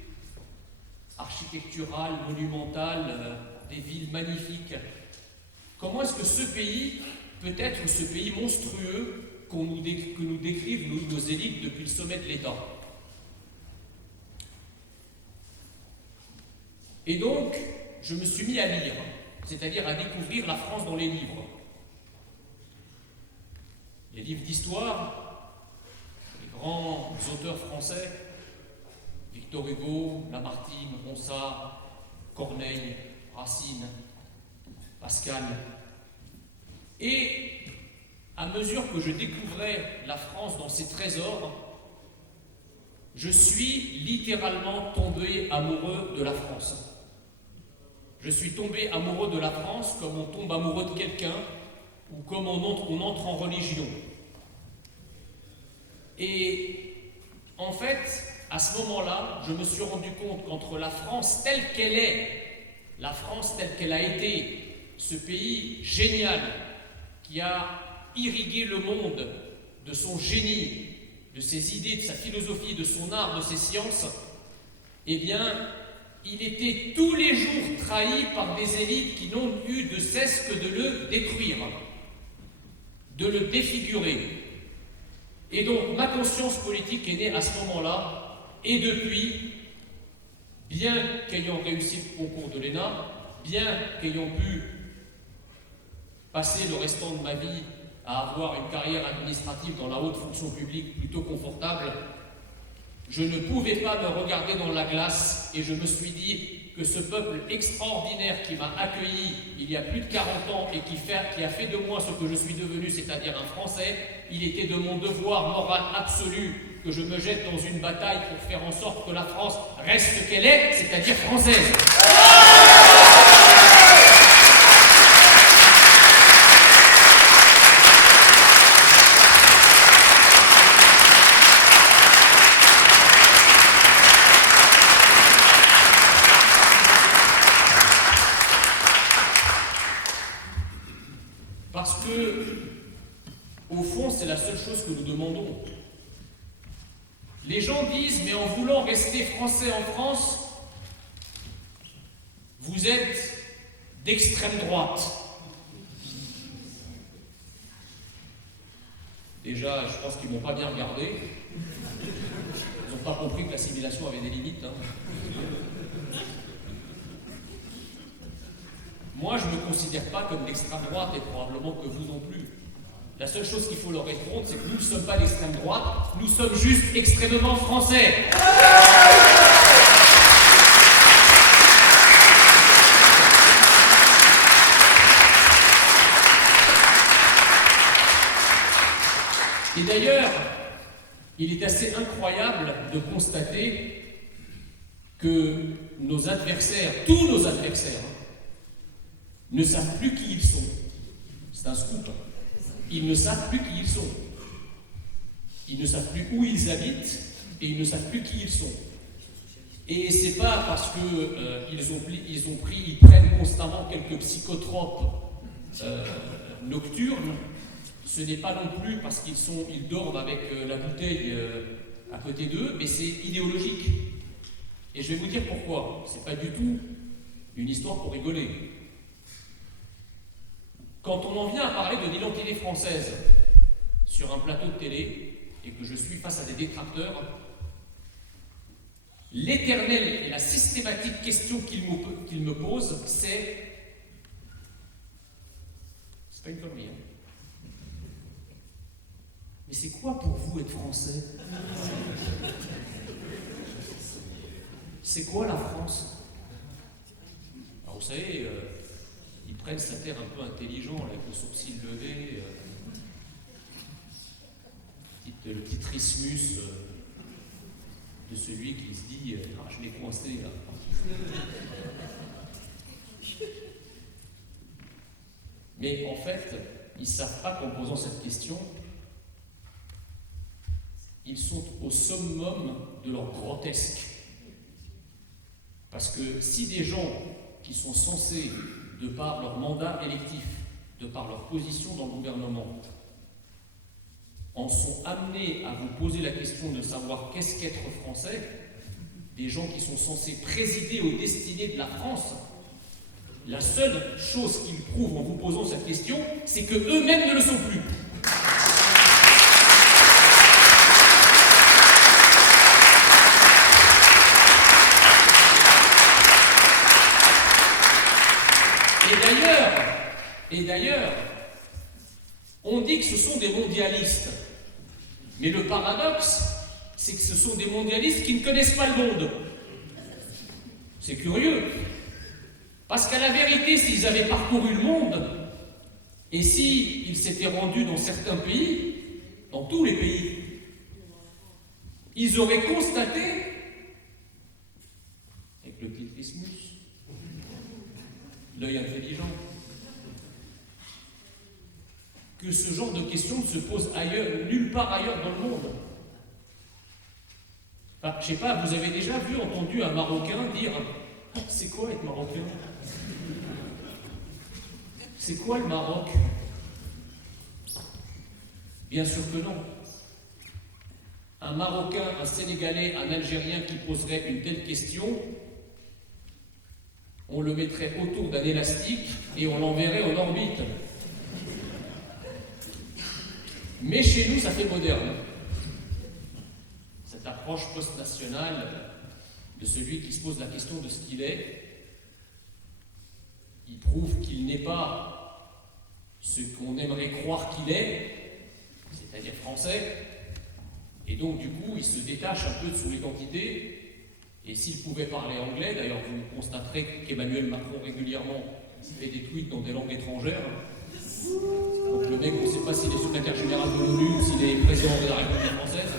architecturales, monumentales, des villes magnifiques, comment est-ce que ce pays peut être ce pays monstrueux que nous décrivent nos élites depuis le sommet de l'État? Et donc, je me suis mis à lire, c'est-à-dire à découvrir la France dans les livres. Les livres d'histoire, les grands auteurs français, Victor Hugo, Lamartine, Ronsard, Corneille, Racine, Pascal. Et à mesure que je découvrais la France dans ses trésors, je suis littéralement tombé amoureux de la France. Je suis tombé amoureux de la France comme on tombe amoureux de quelqu'un ou comme on entre en religion. Et en fait, à ce moment-là, je me suis rendu compte qu'entre la France telle qu'elle est, la France telle qu'elle a été, ce pays génial qui a irrigué le monde de son génie, de ses idées, de sa philosophie, de son art, de ses sciences, eh bien, il était tous les jours trahi par des élites qui n'ont eu de cesse que de le détruire, de le défigurer. Et donc, ma conscience politique est née à ce moment-là, et depuis, bien qu'ayant réussi le concours de l'ENA, bien qu'ayant pu passer le restant de ma vie à avoir une carrière administrative dans la haute fonction publique plutôt confortable, je ne pouvais pas me regarder dans la glace et je me suis dit que ce peuple extraordinaire qui m'a accueilli il y a plus de 40 ans et qui a fait de moi ce que je suis devenu, c'est-à-dire un Français, il était de mon devoir moral absolu que je me jette dans une bataille pour faire en sorte que la France reste ce qu'elle est, c'est-à-dire française. Parce que, au fond, c'est la seule chose que nous demandons. Les gens disent, mais en voulant rester français en France, vous êtes d'extrême droite. Déjà, je pense qu'ils ne m'ont pas bien regardé. Ils n'ont pas compris que l'assimilation avait des limites. Moi, je ne me considère pas comme d'extrême droite et probablement que vous non plus. La seule chose qu'il faut leur répondre, c'est que nous ne sommes pas d'extrême droite, nous sommes juste extrêmement français. Et d'ailleurs, il est assez incroyable de constater que nos adversaires, tous nos adversaires, ne savent plus qui ils sont. C'est un scoop. Ils ne savent plus qui ils sont. Ils ne savent plus où ils habitent et ils ne savent plus qui ils sont. Et c'est pas parce que ils prennent constamment quelques psychotropes nocturnes. Ce n'est pas non plus parce qu'ils dorment avec la bouteille à côté d'eux, mais c'est idéologique. Et je vais vous dire pourquoi. C'est pas du tout une histoire pour rigoler. Quand on en vient à parler de l'identité française sur un plateau de télé et que je suis face à des détracteurs, l'éternelle et la systématique question qu'il me pose, c'est pas une connerie, hein. Mais c'est quoi pour vous être français? C'est quoi la France? Alors vous savez, ils prennent cet air un peu intelligent, là, avec le sourcil levé, le petit trismus de celui qui se dit ah, je l'ai coincé là. Mais en fait, ils ne savent pas qu'en posant cette question, ils sont au summum de leur grotesque. Parce que si des gens qui sont censés, de par leur mandat électif, de par leur position dans le gouvernement, en sont amenés à vous poser la question de savoir qu'est-ce qu'être français, des gens qui sont censés présider aux destinées de la France, la seule chose qu'ils prouvent en vous posant cette question, c'est qu'eux-mêmes ne le sont plus. Et d'ailleurs, on dit que ce sont des mondialistes. Mais le paradoxe, c'est que ce sont des mondialistes qui ne connaissent pas le monde. C'est curieux. Parce qu'à la vérité, s'ils avaient parcouru le monde, et s'ils s'étaient rendus dans certains pays, dans tous les pays, ils auraient constaté, avec le petit trismus, l'œil intelligent, que ce genre de questions ne se pose ailleurs, nulle part ailleurs dans le monde. Enfin, je sais pas, vous avez déjà entendu un Marocain dire « C'est quoi être Marocain ? C'est quoi le Maroc ?» Bien sûr que non. Un Marocain, un Sénégalais, un Algérien qui poserait une telle question, on le mettrait autour d'un élastique et on l'enverrait en orbite. Mais chez nous, ça fait moderne. Cette approche post-nationale de celui qui se pose la question de ce qu'il est, il prouve qu'il n'est pas ce qu'on aimerait croire qu'il est, c'est-à-dire français, et donc du coup, il se détache un peu de son identité, et s'il pouvait parler anglais, d'ailleurs vous constaterez qu'Emmanuel Macron régulièrement fait des tweets dans des langues étrangères. Donc le mec, on ne sait pas s'il est secrétaire général de l'ONU ou s'il est président de la République française.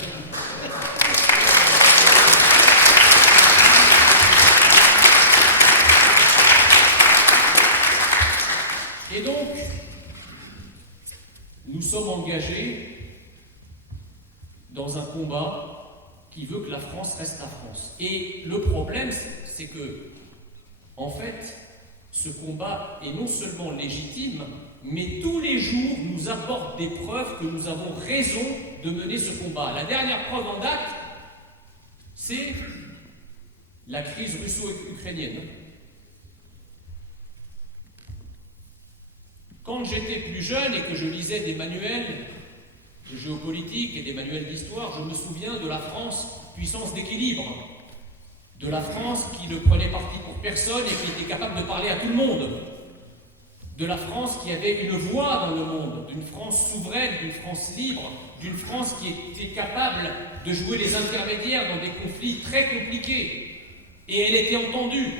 Et donc, nous sommes engagés dans un combat qui veut que la France reste la France. Et le problème, c'est que, en fait, ce combat est non seulement légitime, mais tous les jours nous apporte des preuves que nous avons raison de mener ce combat. La dernière preuve en date, c'est la crise russo-ukrainienne. Quand j'étais plus jeune et que je lisais des manuels de géopolitique et des manuels d'histoire, je me souviens de la France puissance d'équilibre, de la France qui ne prenait parti pour personne et qui était capable de parler à tout le monde, de la France qui avait une voix dans le monde, d'une France souveraine, d'une France libre, d'une France qui était capable de jouer les intermédiaires dans des conflits très compliqués. Et elle était entendue.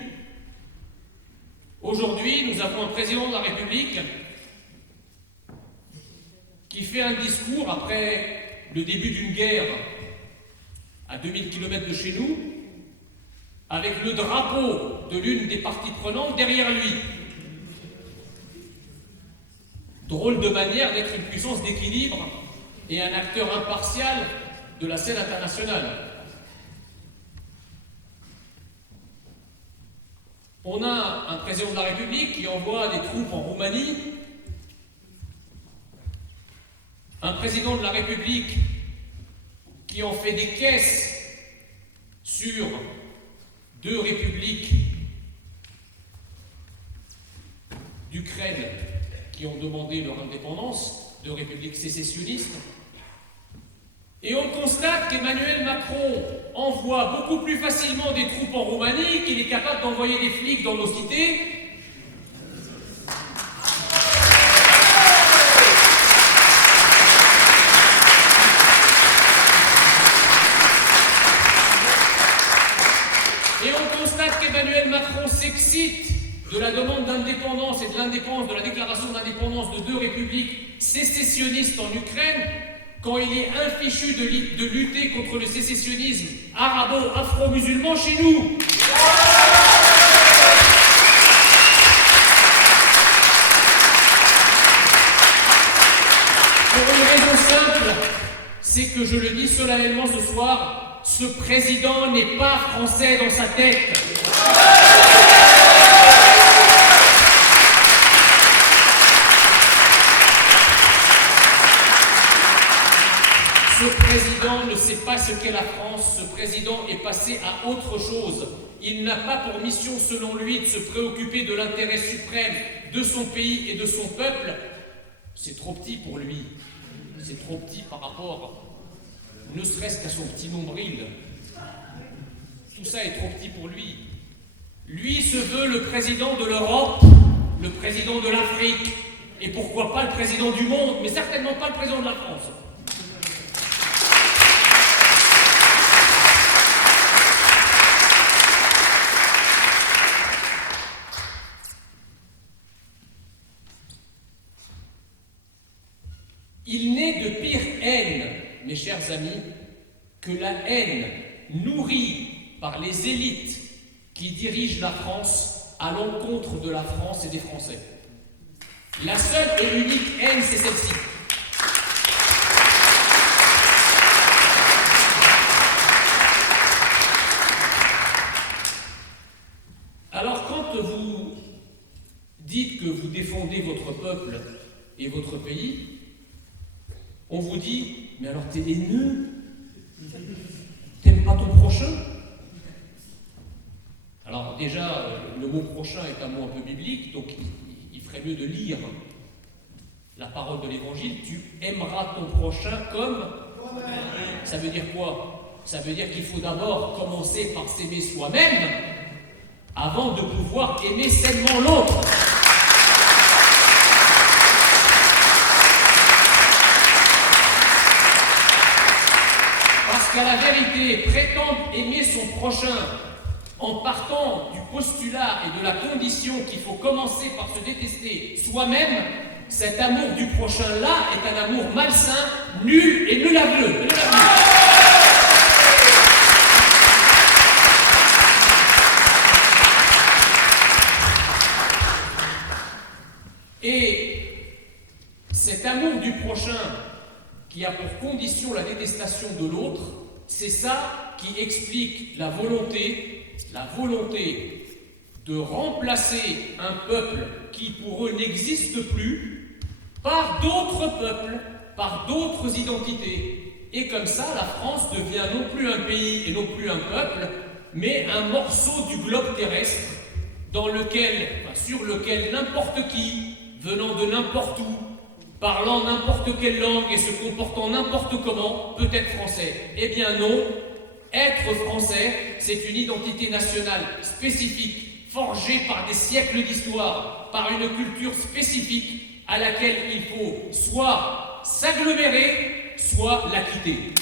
Aujourd'hui, nous avons un président de la République qui fait un discours après le début d'une guerre à 2000 km de chez nous, avec le drapeau de l'une des parties prenantes derrière lui. Drôle de manière d'être une puissance d'équilibre et un acteur impartial de la scène internationale. On a un président de la République qui envoie des troupes en Roumanie, un président de la République qui en fait des caisses sur 2 républiques d'Ukraine qui ont demandé leur indépendance, 2 républiques sécessionnistes, Et on constate qu'Emmanuel Macron envoie beaucoup plus facilement des troupes en Roumanie qu'il est capable d'envoyer des flics dans nos cités. Et on constate qu'Emmanuel Macron s'excite de la demande d'indépendance et de l'indépendance, de la déclaration d'indépendance de 2 républiques sécessionnistes en Ukraine, quand il est infichu de lutter contre le sécessionnisme arabo-afro-musulman chez nous. Pour une raison simple, c'est que je le dis solennellement ce soir, ce président n'est pas français dans sa tête. Ce président ne sait pas ce qu'est la France, ce président est passé à autre chose. Il n'a pas pour mission, selon lui, de se préoccuper de l'intérêt suprême de son pays et de son peuple. C'est trop petit pour lui. C'est trop petit par rapport, ne serait-ce qu'à son petit nombril. Tout ça est trop petit pour lui. Lui se veut le président de l'Europe, le président de l'Afrique, et pourquoi pas le président du monde, mais certainement pas le président de la France. Il n'est de pire haine, mes chers amis, que la haine nourrie par les élites qui dirigent la France à l'encontre de la France et des Français. La seule et unique haine, c'est celle-ci. Alors quand vous dites que vous défendez votre peuple et votre pays, on vous dit, mais alors t'es haineux? T'aimes pas ton prochain? Alors déjà, le mot prochain est un mot un peu biblique, donc il ferait mieux de lire la parole de l'Évangile. Tu aimeras ton prochain comme... Ça veut dire quoi? Ça veut dire qu'il faut d'abord commencer par s'aimer soi-même avant de pouvoir aimer sainement l'autre. Qu'à la vérité, prétendre aimer son prochain en partant du postulat et de la condition qu'il faut commencer par se détester soi-même, cet amour du prochain-là est un amour malsain, nul et nulable. Et cet amour du prochain qui a pour condition la détestation de l'autre, c'est ça qui explique la volonté de remplacer un peuple qui pour eux n'existe plus par d'autres peuples, par d'autres identités. Et comme ça, la France devient non plus un pays et non plus un peuple, mais un morceau du globe terrestre sur lequel n'importe qui, venant de n'importe où, parlant n'importe quelle langue et se comportant n'importe comment, peut être français. Eh bien non, être français, c'est une identité nationale spécifique, forgée par des siècles d'histoire, par une culture spécifique à laquelle il faut soit s'agglomérer, soit la quitter.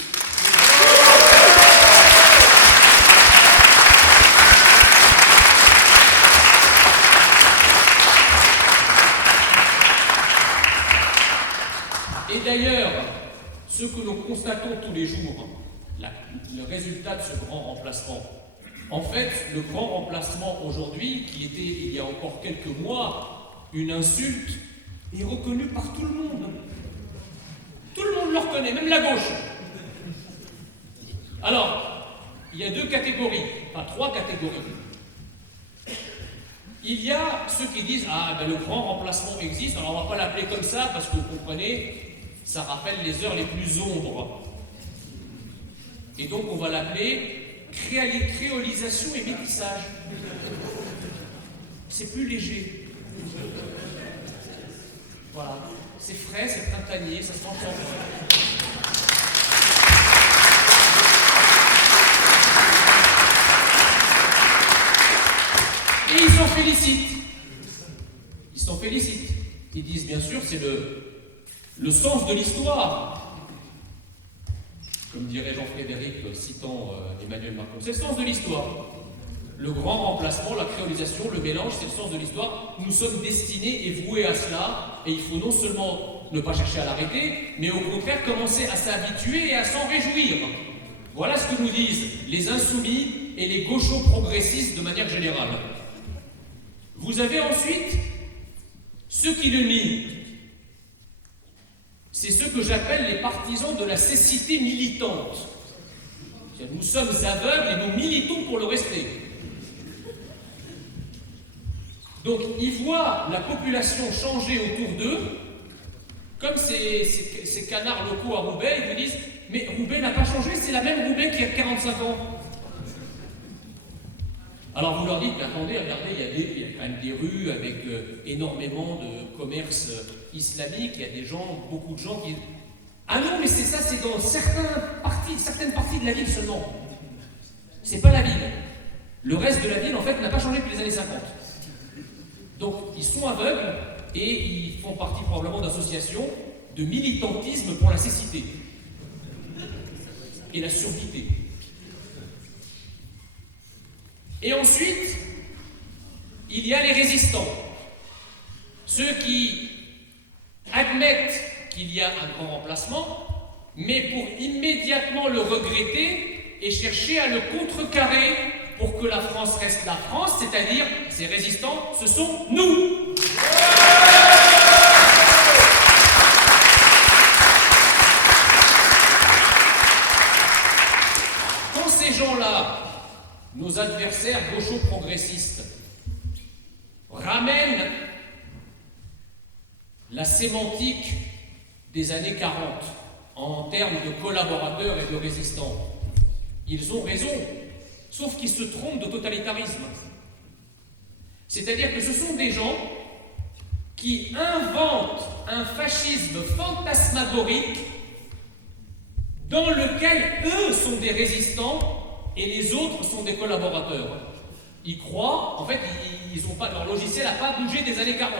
Et d'ailleurs, ce que nous constatons tous les jours, le résultat de ce grand remplacement, en fait, le grand remplacement aujourd'hui, qui était il y a encore quelques mois une insulte, est reconnu par tout le monde. Tout le monde le reconnaît, même la gauche. Alors, il y a 2 catégories, enfin 3 catégories. Il y a ceux qui disent « Ah, ben le grand remplacement existe, alors on ne va pas l'appeler comme ça, parce que vous comprenez, ça rappelle les heures les plus sombres. Et donc on va l'appeler créolisation et métissage. C'est plus léger. Voilà. C'est frais, c'est printanier, ça se transforme. sûr, c'est le sens de l'histoire. Comme dirait Jean-Frédéric, citant Emmanuel Macron, c'est le sens de l'histoire. Le grand remplacement, la créolisation, le mélange, c'est le sens de l'histoire. Nous sommes destinés et voués à cela, et il faut non seulement ne pas chercher à l'arrêter, mais au contraire commencer à s'habituer et à s'en réjouir. Voilà ce que nous disent les insoumis et les gauchos progressistes de manière générale. Vous avez ensuite ceux qui le nient. C'est ceux que j'appelle les partisans de la cécité militante. Nous sommes aveugles et nous militons pour le rester. Donc ils voient la population changer autour d'eux, comme ces canards locaux à Roubaix, ils vous disent « Mais Roubaix n'a pas changé, c'est la même Roubaix qui a 45 ans ». Alors vous leur dites, mais attendez, regardez, il y a quand même des rues avec énormément de commerce islamique, il y a des gens, beaucoup de gens qui... Ah non, mais c'est ça, c'est dans certaines parties de la ville seulement. C'est pas la ville. Le reste de la ville, en fait, n'a pas changé depuis les années 50. Donc, ils sont aveugles et ils font partie probablement d'associations de militantisme pour la cécité et la surdité. Et ensuite, il y a les résistants. Ceux qui admettent qu'il y a un grand remplacement, mais pour immédiatement le regretter et chercher à le contrecarrer pour que la France reste la France, c'est-à-dire, ces résistants, ce sont nous. Quand ces gens-là, nos adversaires gaucho-progressistes, ramènent la sémantique des années 40 en termes de collaborateurs et de résistants, ils ont raison, sauf qu'ils se trompent de totalitarisme. C'est-à-dire que ce sont des gens qui inventent un fascisme fantasmagorique dans lequel eux sont des résistants et les autres sont des collaborateurs. Ils croient, en fait, leur logiciel n'a pas bougé des années 40.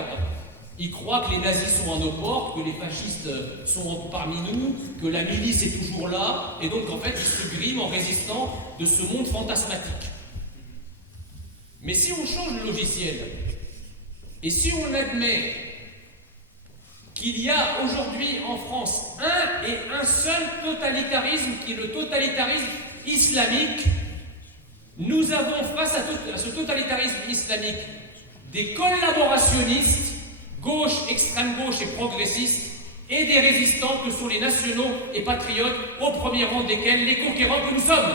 Ils croient que les nazis sont à nos portes, que les fascistes sont parmi nous, que la milice est toujours là, et donc en fait, ils se griment en résistant de ce monde fantasmatique. Mais si on change le logiciel, et si on admet qu'il y a aujourd'hui en France un seul totalitarisme, qui est le totalitarisme islamique, nous avons face à ce totalitarisme islamique des collaborationnistes, gauche, extrême gauche et progressistes, et des résistants que sont les nationaux et patriotes, au premier rang desquels les conquérants que nous sommes.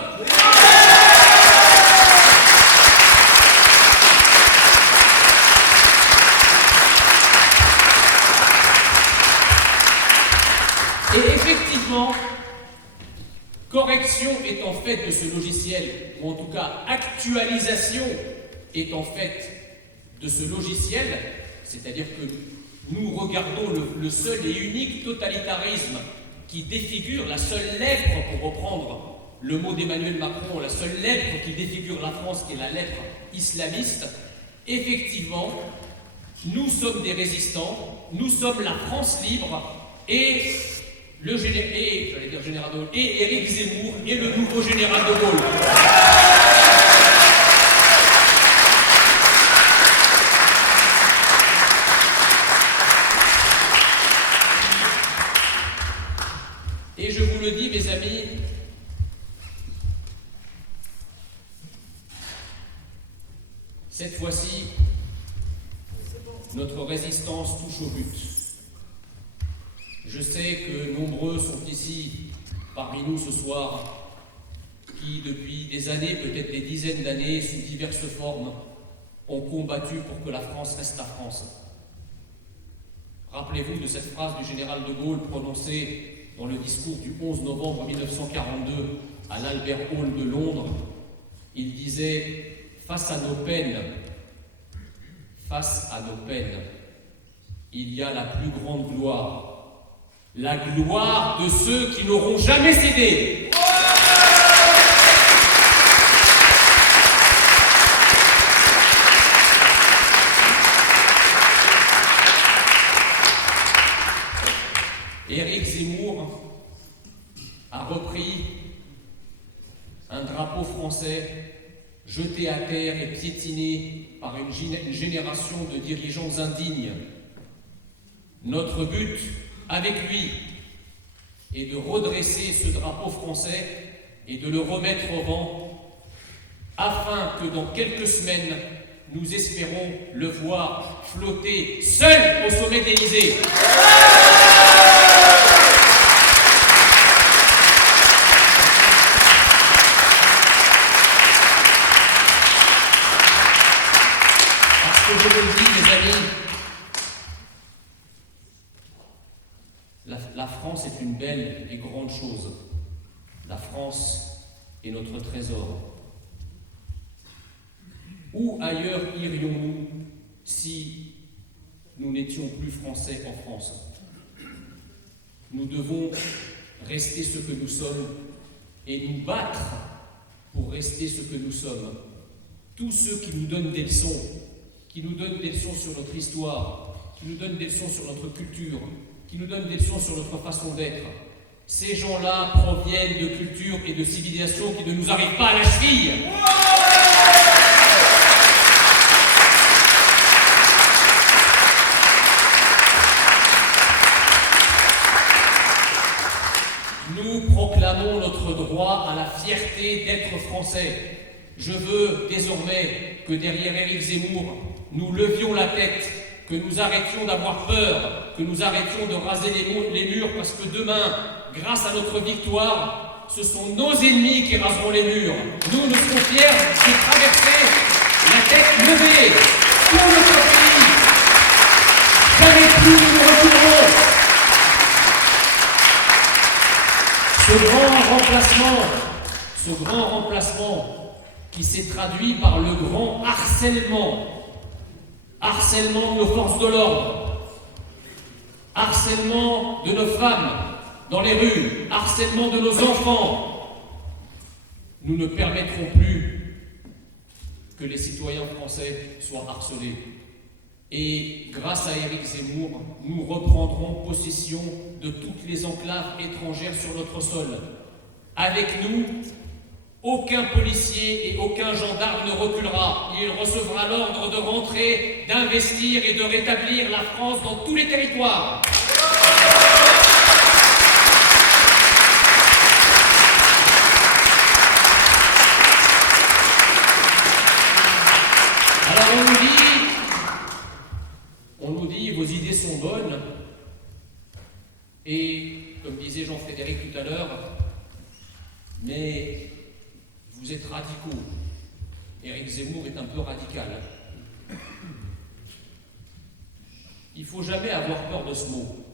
Et effectivement, correction étant faite de ce logiciel, ou en tout cas actualisation étant faite de ce logiciel, c'est-à-dire que nous regardons le seul et unique totalitarisme qui défigure la seule lèpre, pour reprendre le mot d'Emmanuel Macron, la seule lèpre qui défigure la France, qui est la lèpre islamiste. Effectivement, nous sommes des résistants, nous sommes la France libre, et général de Gaulle, et Éric Zemmour est le nouveau général de Gaulle. Et je vous le dis, mes amis, cette fois-ci, notre résistance touche au but. Je sais que nombreux sont ici, parmi nous ce soir, qui depuis des années, peut-être des dizaines d'années, sous diverses formes, ont combattu pour que la France reste la France. Rappelez-vous de cette phrase du général de Gaulle prononcée dans le discours du 11 novembre 1942 à l'Albert Hall de Londres. Il disait « Face à nos peines, il y a la plus grande gloire, la gloire de ceux qui n'auront jamais cédé. » un drapeau français jeté à terre et piétiné par une génération de dirigeants indignes. Notre but, avec lui, est de redresser ce drapeau français et de le remettre au vent, afin que dans quelques semaines, nous espérons le voir flotter seul au sommet de l'Élysée. Parce que je vous le dis, mes amis, la France est une belle et grande chose. La France est notre trésor. Où ailleurs irions-nous si nous n'étions plus français en France? Nous devons rester ce que nous sommes et nous battre pour rester ce que nous sommes. Tous ceux qui nous donnent des leçons, qui nous donnent des leçons sur notre histoire, qui nous donnent des leçons sur notre culture, qui nous donnent des leçons sur notre façon d'être, ces gens-là proviennent de cultures et de civilisations qui ne nous arrivent pas à la cheville. Nous proclamons notre droit à la fierté d'être français. Je veux désormais que derrière Éric Zemmour, nous levions la tête, que nous arrêtions d'avoir peur, que nous arrêtions de raser les murs, parce que demain, grâce à notre victoire, ce sont nos ennemis qui raseront les murs. Nous serons fiers de traverser la tête levée pour notre pays. Jamais plus nous nous reculerons. Ce grand remplacement qui s'est traduit par le grand harcèlement de nos forces de l'ordre, harcèlement de nos femmes dans les rues, harcèlement de nos enfants. Nous ne permettrons plus que les citoyens français soient harcelés. Et grâce à Éric Zemmour, nous reprendrons possession de toutes les enclaves étrangères sur notre sol. Avec nous, aucun policier et aucun gendarme ne reculera. Il recevra l'ordre de rentrer, d'investir et de rétablir la France dans tous les territoires. Alors on nous dit, vos idées sont bonnes, et comme disait Jean-Frédéric tout à l'heure, mais vous êtes radicaux. Éric Zemmour est un peu radical. Il ne faut jamais avoir peur de ce mot.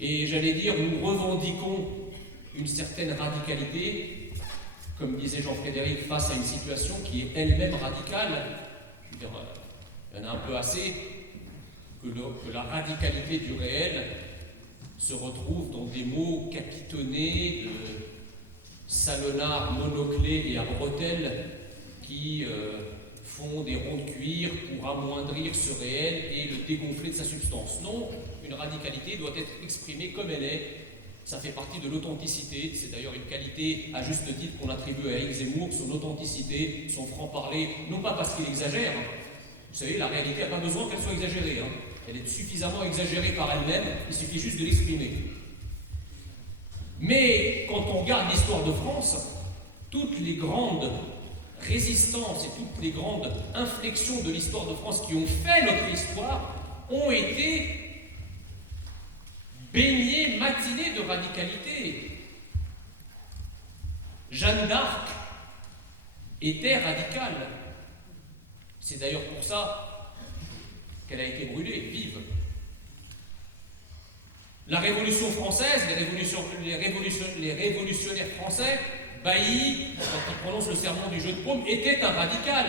Et j'allais dire, nous revendiquons une certaine radicalité, comme disait Jean-Frédéric, face à une situation qui est elle-même radicale. Je veux dire, il y en a un peu assez que la radicalité du réel se retrouve dans des mots capitonnés de salonnards monoclés et à bretelles qui font des ronds de cuir pour amoindrir ce réel et le dégonfler de sa substance. Non, une radicalité doit être exprimée comme elle est. Ça fait partie de l'authenticité. C'est d'ailleurs une qualité, à juste titre, qu'on attribue à Éric Zemmour, son authenticité, son franc-parler, non pas parce qu'il exagère. Vous savez, la réalité n'a pas besoin qu'elle soit exagérée. Elle est suffisamment exagérée par elle-même, il suffit juste de l'exprimer. Mais quand on regarde l'histoire de France, toutes les grandes résistances et toutes les grandes inflexions de l'histoire de France qui ont fait notre histoire ont été baignées, matinées de radicalité. Jeanne d'Arc était radicale. C'est d'ailleurs pour ça qu'elle a été brûlée, vive. La Révolution française, les révolutionnaires français, Bailly, quand il prononce le sermon du jeu de paume, était un radical.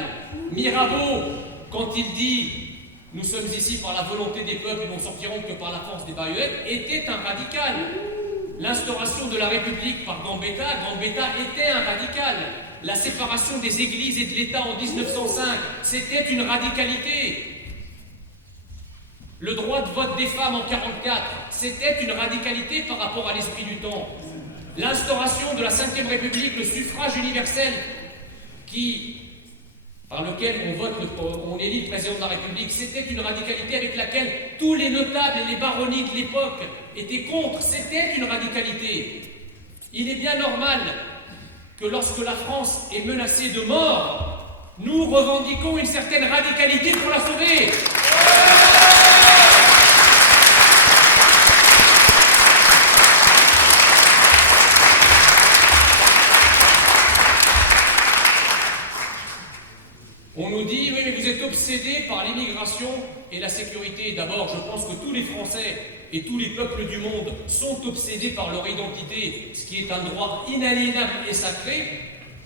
Mirabeau, quand il dit « Nous sommes ici par la volonté des peuples, nous n'en sortirons que par la force des baïonnettes », était un radical. L'instauration de la République par Gambetta était un radical. La séparation des églises et de l'État en 1905, c'était une radicalité. Le droit de vote des femmes en 1944, c'était une radicalité par rapport à l'esprit du temps. l'instauration de la Ve République, le suffrage universel par lequel on élit le président de la République, c'était une radicalité avec laquelle tous les notables et les baronnies de l'époque étaient contre. C'était une radicalité. Il est bien normal que lorsque la France est menacée de mort, nous revendiquons une certaine radicalité pour la sauver. On nous dit, oui, mais vous êtes obsédés par l'immigration et la sécurité. D'abord, je pense que tous les Français et tous les peuples du monde sont obsédés par leur identité, ce qui est un droit inaliénable et sacré,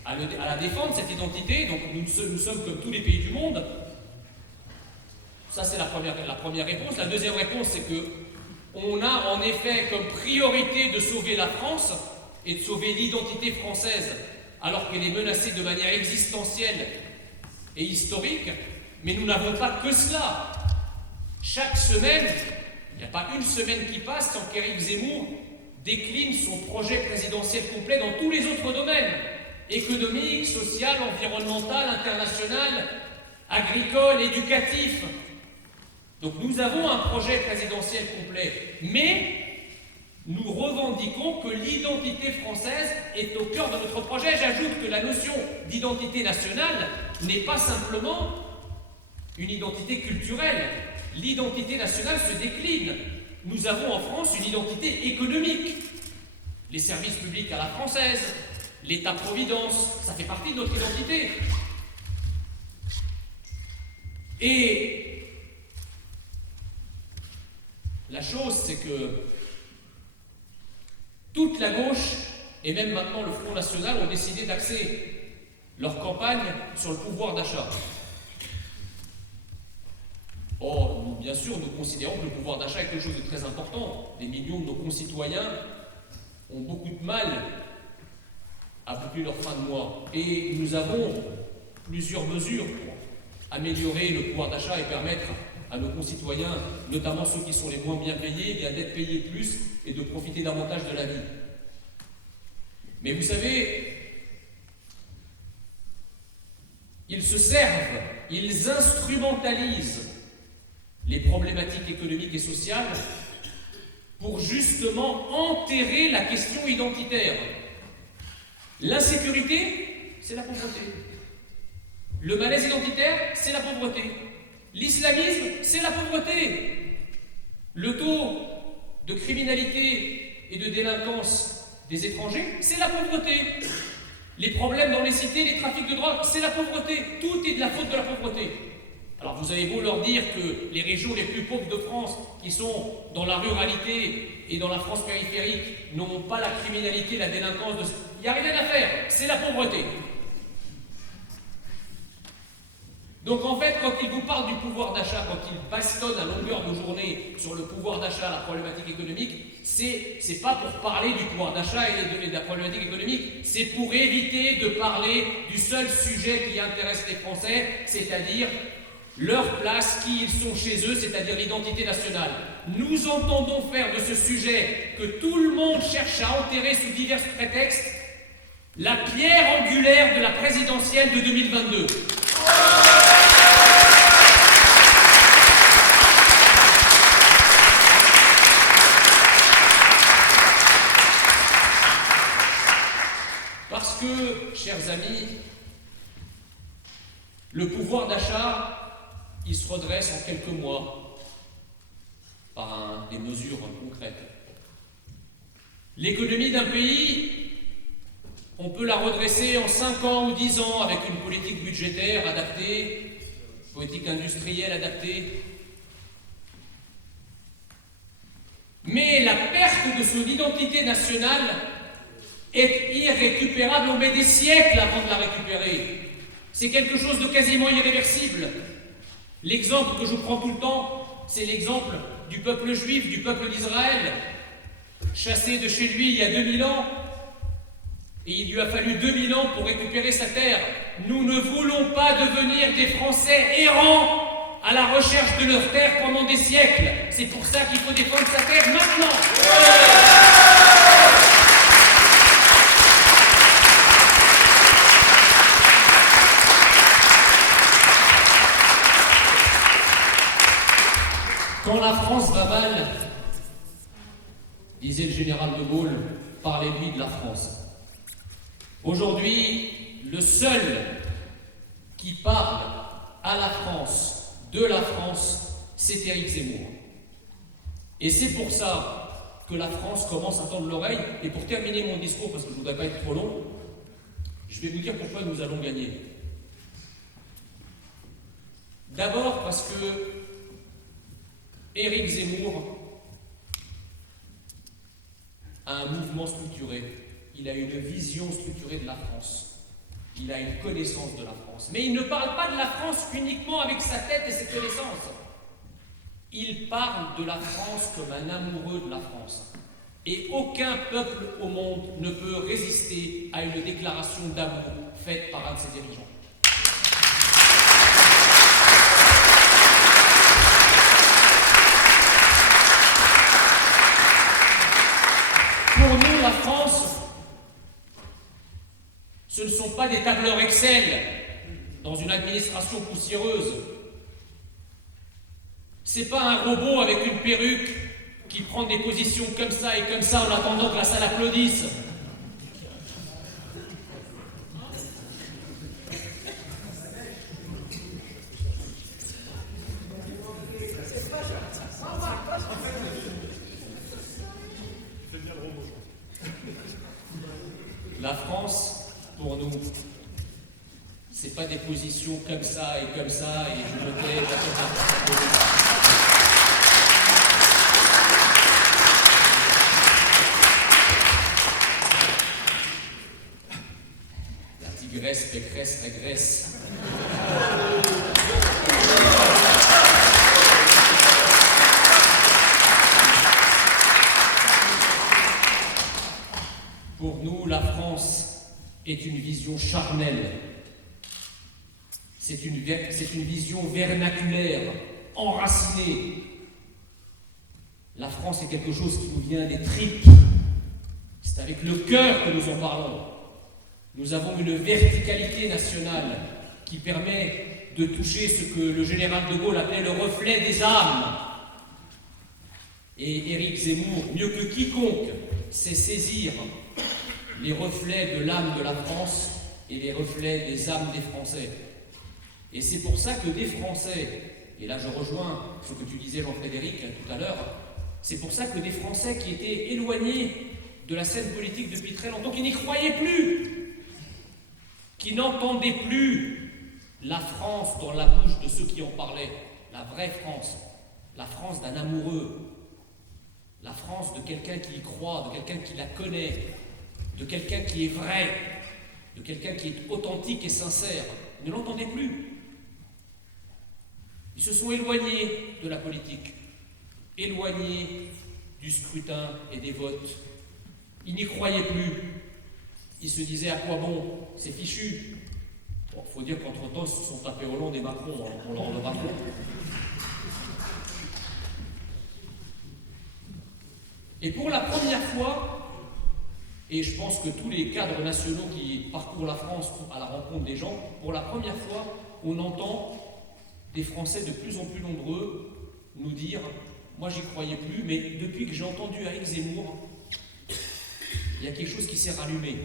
à la défendre, cette identité. Donc nous sommes comme tous les pays du monde. Ça, c'est la première réponse. La deuxième réponse, c'est que on a en effet comme priorité de sauver la France et de sauver l'identité française, alors qu'elle est menacée de manière existentielle et historique, mais nous n'avons pas que cela. Chaque semaine, il n'y a pas une semaine qui passe sans qu'Éric Zemmour décline son projet présidentiel complet dans tous les autres domaines, économique, social, environnemental, international, agricole, éducatif. Donc nous avons un projet présidentiel complet, mais nous revendiquons que l'identité française est au cœur de notre projet. J'ajoute que la notion d'identité nationale n'est pas simplement une identité culturelle. L'identité nationale se décline. Nous avons en France une identité économique. Les services publics à la française, l'État-providence, ça fait partie de notre identité. Et la chose, c'est que toute la gauche, et même maintenant le Front National, ont décidé d'axer leur campagne sur le pouvoir d'achat. Or, bien sûr, nous considérons que le pouvoir d'achat est quelque chose de très important. Des millions de nos concitoyens ont beaucoup de mal à boucler leur fin de mois. Et nous avons plusieurs mesures pour améliorer le pouvoir d'achat et permettre à nos concitoyens, notamment ceux qui sont les moins bien payés, d'être payés plus et de profiter davantage de la vie. Mais vous savez, ils se servent, ils instrumentalisent les problématiques économiques et sociales pour justement enterrer la question identitaire. L'insécurité, c'est la pauvreté. Le malaise identitaire, c'est la pauvreté. L'islamisme, c'est la pauvreté. Le taux de criminalité et de délinquance des étrangers, c'est la pauvreté. Les problèmes dans les cités, les trafics de drogue, c'est la pauvreté. Tout est de la faute de la pauvreté. Alors vous avez beau leur dire que les régions les plus pauvres de France, qui sont dans la ruralité et dans la France périphérique, n'ont pas la criminalité, la délinquance, il n'y a rien à faire, c'est la pauvreté. Donc en fait, quand ils vous parlent du pouvoir d'achat, quand ils bastonnent à longueur de journée sur le pouvoir d'achat, la problématique économique, c'est pas pour parler du pouvoir d'achat et de la problématique économique, c'est pour éviter de parler du seul sujet qui intéresse les Français, c'est-à-dire leur place, qui ils sont chez eux, c'est-à-dire l'identité nationale. Nous entendons faire de ce sujet que tout le monde cherche à enterrer sous divers prétextes la pierre angulaire de la présidentielle de 2022. Parce que, chers amis, le pouvoir d'achat, il se redresse en quelques mois par des mesures concrètes. L'économie d'un pays, on peut la redresser en 5 ans ou 10 ans avec une politique budgétaire adaptée, politique industrielle adaptée. Mais la perte de son identité nationale est irrécupérable. On met des siècles avant de la récupérer. C'est quelque chose de quasiment irréversible. L'exemple que je prends tout le temps, c'est l'exemple du peuple juif, du peuple d'Israël, chassé de chez lui il y a 2000 ans, et il lui a fallu 2000 ans pour récupérer sa terre. Nous ne voulons pas devenir des Français errants à la recherche de leur terre pendant des siècles. C'est pour ça qu'il faut défendre sa terre maintenant. disait le général de Gaulle, parlez-lui de la France. Aujourd'hui, le seul qui parle à la France, de la France, c'est Éric Zemmour. Et c'est pour ça que la France commence à tendre l'oreille. Et pour terminer mon discours, parce que je ne voudrais pas être trop long, je vais vous dire pourquoi nous allons gagner. D'abord parce que Éric Zemmour a un mouvement structuré, il a une vision structurée de la France, il a une connaissance de la France. Mais il ne parle pas de la France uniquement avec sa tête et ses connaissances. Il parle de la France comme un amoureux de la France. Et aucun peuple au monde ne peut résister à une déclaration d'amour faite par un de ses dirigeants. Pour nous, la France, ce ne sont pas des tableurs Excel dans une administration poussiéreuse. C'est pas un robot avec une perruque qui prend des positions comme ça et comme ça en attendant que la salle applaudisse. La France, pour nous, c'est pas des positions comme ça et comme ça et je me tais, la tigresse, pécresse, régresse. Pour nous, la France est une vision charnelle. C'est une vision vernaculaire, enracinée. La France est quelque chose qui nous vient des tripes. C'est avec le cœur que nous en parlons. Nous avons une verticalité nationale qui permet de toucher ce que le général de Gaulle appelait le reflet des âmes. Et Éric Zemmour, mieux que quiconque, sait saisir les reflets de l'âme de la France et les reflets des âmes des Français. Et c'est pour ça que des Français, et là je rejoins ce que tu disais Jean-Frédéric tout à l'heure, c'est pour ça que des Français qui étaient éloignés de la scène politique depuis très longtemps, qui n'y croyaient plus, qui n'entendaient plus la France dans la bouche de ceux qui en parlaient, la vraie France, la France d'un amoureux, la France de quelqu'un qui y croit, de quelqu'un qui la connaît, de quelqu'un qui est vrai, de quelqu'un qui est authentique et sincère. Ils ne l'entendaient plus. Ils se sont éloignés de la politique, éloignés du scrutin et des votes. Ils n'y croyaient plus. Ils se disaient à quoi bon, c'est fichu. Bon, faut dire qu'entre-temps, ils se sont tapés Hollande et Macron, hein, on leur en aura compte. Et pour la première fois, et je pense que tous les cadres nationaux qui parcourent la France à la rencontre des gens, pour la première fois, on entend des Français de plus en plus nombreux nous dire « Moi, j'y croyais plus, mais depuis que j'ai entendu Éric Zemmour, il y a quelque chose qui s'est rallumé.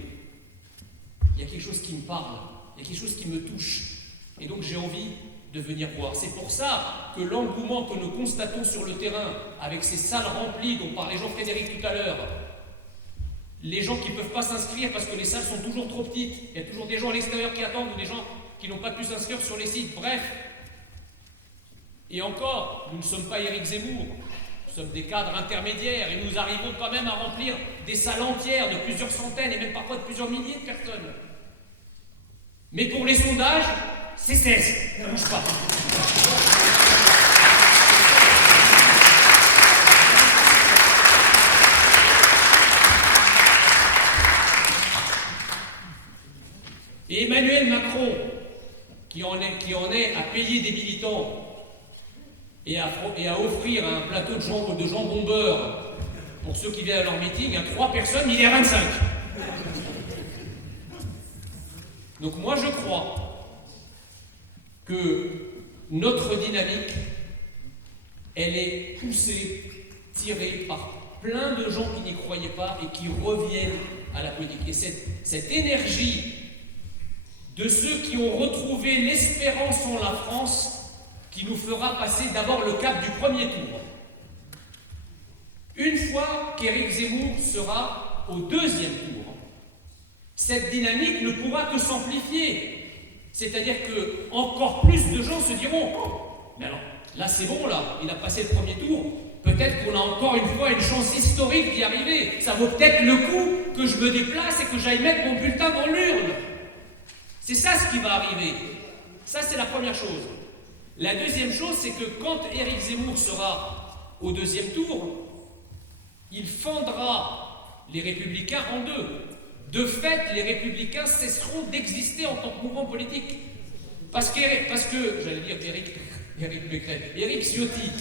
Il y a quelque chose qui me parle. Il y a quelque chose qui me touche. Et donc, j'ai envie de venir voir. » C'est pour ça que l'engouement que nous constatons sur le terrain, avec ces salles remplies dont parlait Jean-Frédéric tout à l'heure, les gens qui ne peuvent pas s'inscrire parce que les salles sont toujours trop petites, il y a toujours des gens à l'extérieur qui attendent ou des gens qui n'ont pas pu s'inscrire sur les sites, bref. Et encore, nous ne sommes pas Éric Zemmour, nous sommes des cadres intermédiaires et nous arrivons quand même à remplir des salles entières de plusieurs centaines et même parfois de plusieurs milliers de personnes. Mais pour les sondages, c'est 16, ça ne bouge pas. Et Emmanuel Macron, qui en est à payer des militants et à offrir un plateau de jambon beurre pour ceux qui viennent à leur meeting, à 3 personnes, il est à 25. Donc moi je crois que notre dynamique, elle est poussée, tirée par plein de gens qui n'y croyaient pas et qui reviennent à la politique. Et cette énergie de ceux qui ont retrouvé l'espérance en la France qui nous fera passer d'abord le cap du premier tour. Une fois qu'Éric Zemmour sera au deuxième tour, cette dynamique ne pourra que s'amplifier. C'est-à-dire que encore plus de gens se diront « Oh, mais alors, là c'est bon, là, il a passé le premier tour, peut-être qu'on a encore une fois une chance historique d'y arriver. Ça vaut peut-être le coup que je me déplace et que j'aille mettre mon bulletin dans l'urne. » C'est ça ce qui va arriver. Ça, c'est la première chose. La deuxième chose, c'est que quand Éric Zemmour sera au deuxième tour, il fendra les Républicains en deux. De fait, les Républicains cesseront d'exister en tant que mouvement politique. Parce que j'allais dire Éric Ciotti.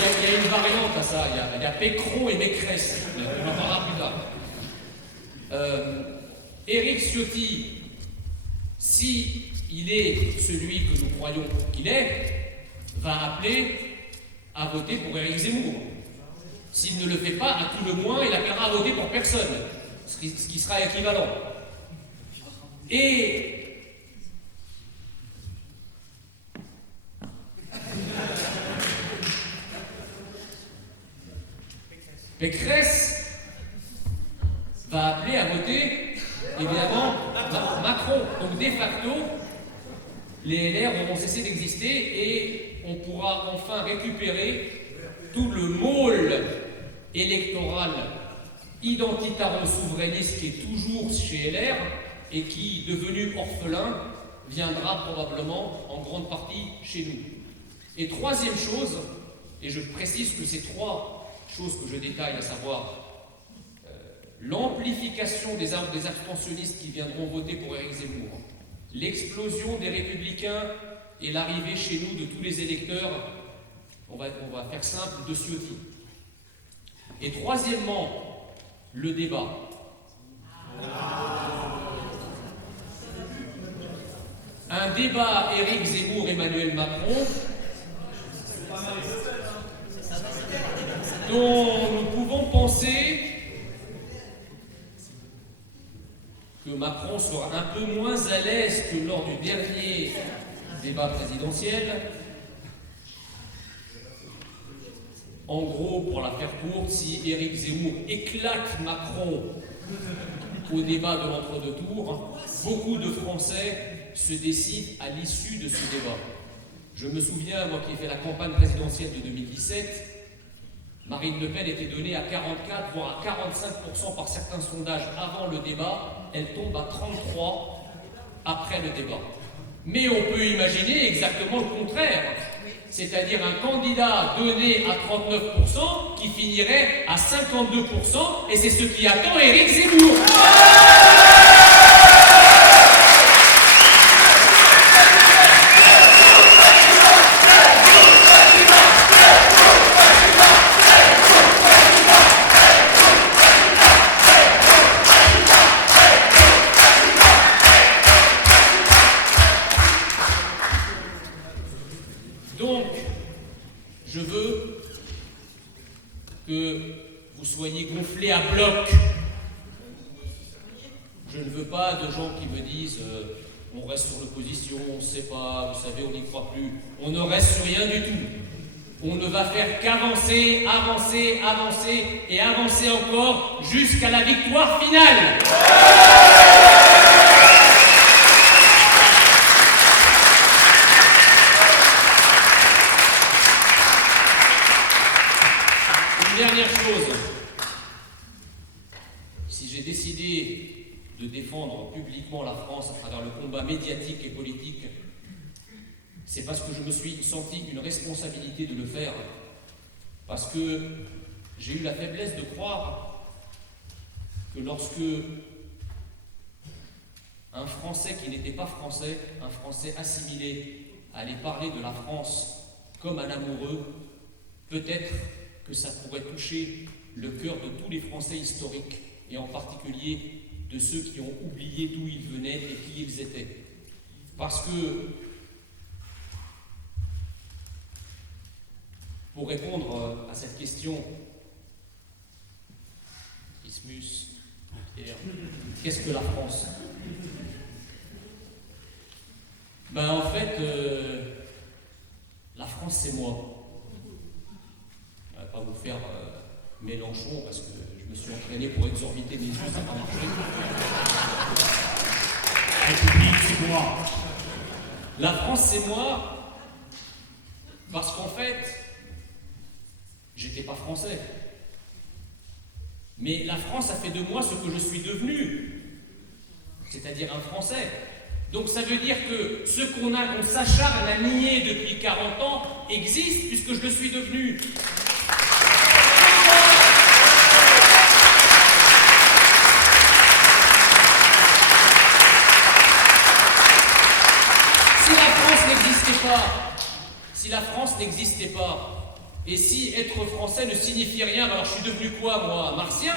Il y a une variante à ça, il y a Pécron et Pécresse. On en parlera plus tard. Éric Ciotti, si il est celui que nous croyons qu'il est, va appeler à voter pour Éric Zemmour. S'il ne le fait pas, à tout le moins, il appellera à voter pour personne, ce qui sera équivalent. Et Pécresse va appeler à voter, évidemment, Macron. Donc, de facto, les LR auront cessé d'exister et on pourra enfin récupérer tout le môle électoral identitaro-souverainiste qui est toujours chez LR et qui, devenu orphelin, viendra probablement en grande partie chez nous. Et troisième chose, et je précise que ces trois choses que je détaille, à savoir l'amplification des abstentionnistes qui viendront voter pour Éric Zemmour, l'explosion des Républicains et l'arrivée chez nous de tous les électeurs, on va faire simple, de Ciotti. Et troisièmement, le débat. Un débat Éric Zemmour-Emmanuel Macron dont nous pouvons penser que Macron sera un peu moins à l'aise que lors du dernier débat présidentiel. En gros, pour la faire courte, si Éric Zemmour éclate Macron au débat de l'entre-deux tours, beaucoup de Français se décident à l'issue de ce débat. Je me souviens, moi qui ai fait la campagne présidentielle de 2017, Marine Le Pen était donnée à 44, voire à 45% par certains sondages avant le débat. Elle tombe à 33 après le débat. Mais on peut imaginer exactement le contraire. C'est-à-dire un candidat donné à 39% qui finirait à 52%, et c'est ce qui attend Éric Zemmour. Je veux que vous soyez gonflés à bloc. Je ne veux pas de gens qui me disent on reste sur l'opposition, on ne sait pas, vous savez, on n'y croit plus. On ne reste sur rien du tout. On ne va faire qu'avancer, avancer, avancer et avancer encore jusqu'à la victoire finale. Dernière chose, si j'ai décidé de défendre publiquement la France à travers le combat médiatique et politique, c'est parce que je me suis senti une responsabilité de le faire, parce que j'ai eu la faiblesse de croire que lorsque un Français qui n'était pas français, un Français assimilé, allait parler de la France comme un amoureux, peut-être que ça pourrait toucher le cœur de tous les Français historiques, et en particulier de ceux qui ont oublié d'où ils venaient et qui ils étaient. Parce que pour répondre à cette question, Ismus, Pierre, qu'est-ce que la France? Ben en fait, la France c'est moi. Je ne vais pas vous faire Mélenchon parce que je me suis entraîné pour exorbiter mes yeux, ça n'a pas marché. République, c'est moi. La France c'est moi parce qu'en fait, j'étais pas français. Mais la France a fait de moi ce que je suis devenu, c'est-à-dire un Français. Donc ça veut dire que ce qu'on s'acharne à nier depuis 40 ans existe puisque je le suis devenu. Si la France n'existait pas, et si être français ne signifie rien, alors je suis devenu quoi, moi? Martien?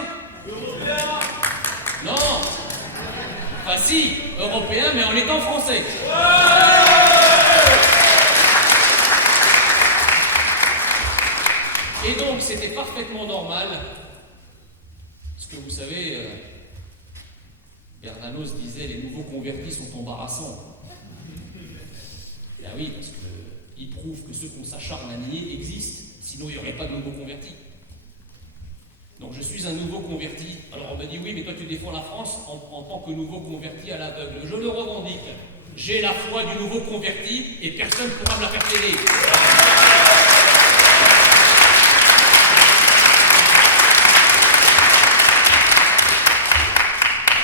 Non. Enfin si, européen, mais en étant français. Et donc, c'était parfaitement normal, parce que vous savez, Bernanos disait, les nouveaux convertis sont embarrassants. Ah oui, parce qu'ils prouvent que ceux qu'on s'acharne à nier existent, sinon il n'y aurait pas de nouveaux convertis. Donc je suis un nouveau converti. Alors on me dit, oui, mais toi tu défends la France en tant que nouveau converti à l'aveugle. Je le revendique. J'ai la foi du nouveau converti et personne ne pourra me la faire payer.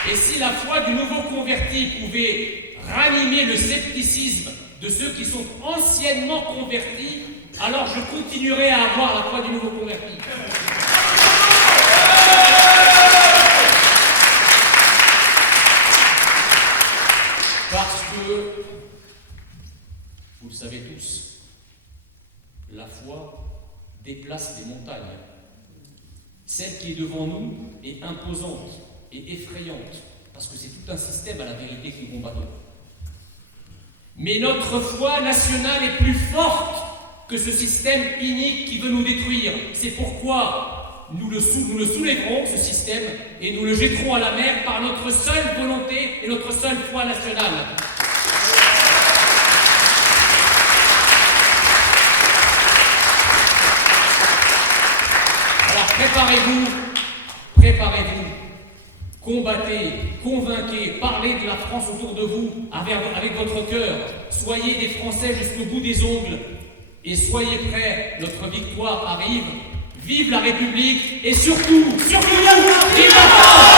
Et si la foi du nouveau converti pouvait ranimer le scepticisme de ceux qui sont anciennement convertis, alors je continuerai à avoir la foi du nouveau converti. Parce que, vous le savez tous, la foi déplace les montagnes. Celle qui est devant nous est imposante et effrayante, parce que c'est tout un système à la vérité que nous combattons. Mais notre foi nationale est plus forte que ce système inique qui veut nous détruire. C'est pourquoi nous le soulèverons, ce système, et nous le jetterons à la mer par notre seule volonté et notre seule foi nationale. Alors préparez-vous. Combattez, convainquez, parlez de la France autour de vous avec votre cœur. Soyez des Français jusqu'au bout des ongles et soyez prêts, notre victoire arrive. Vive la République et surtout, vive la France!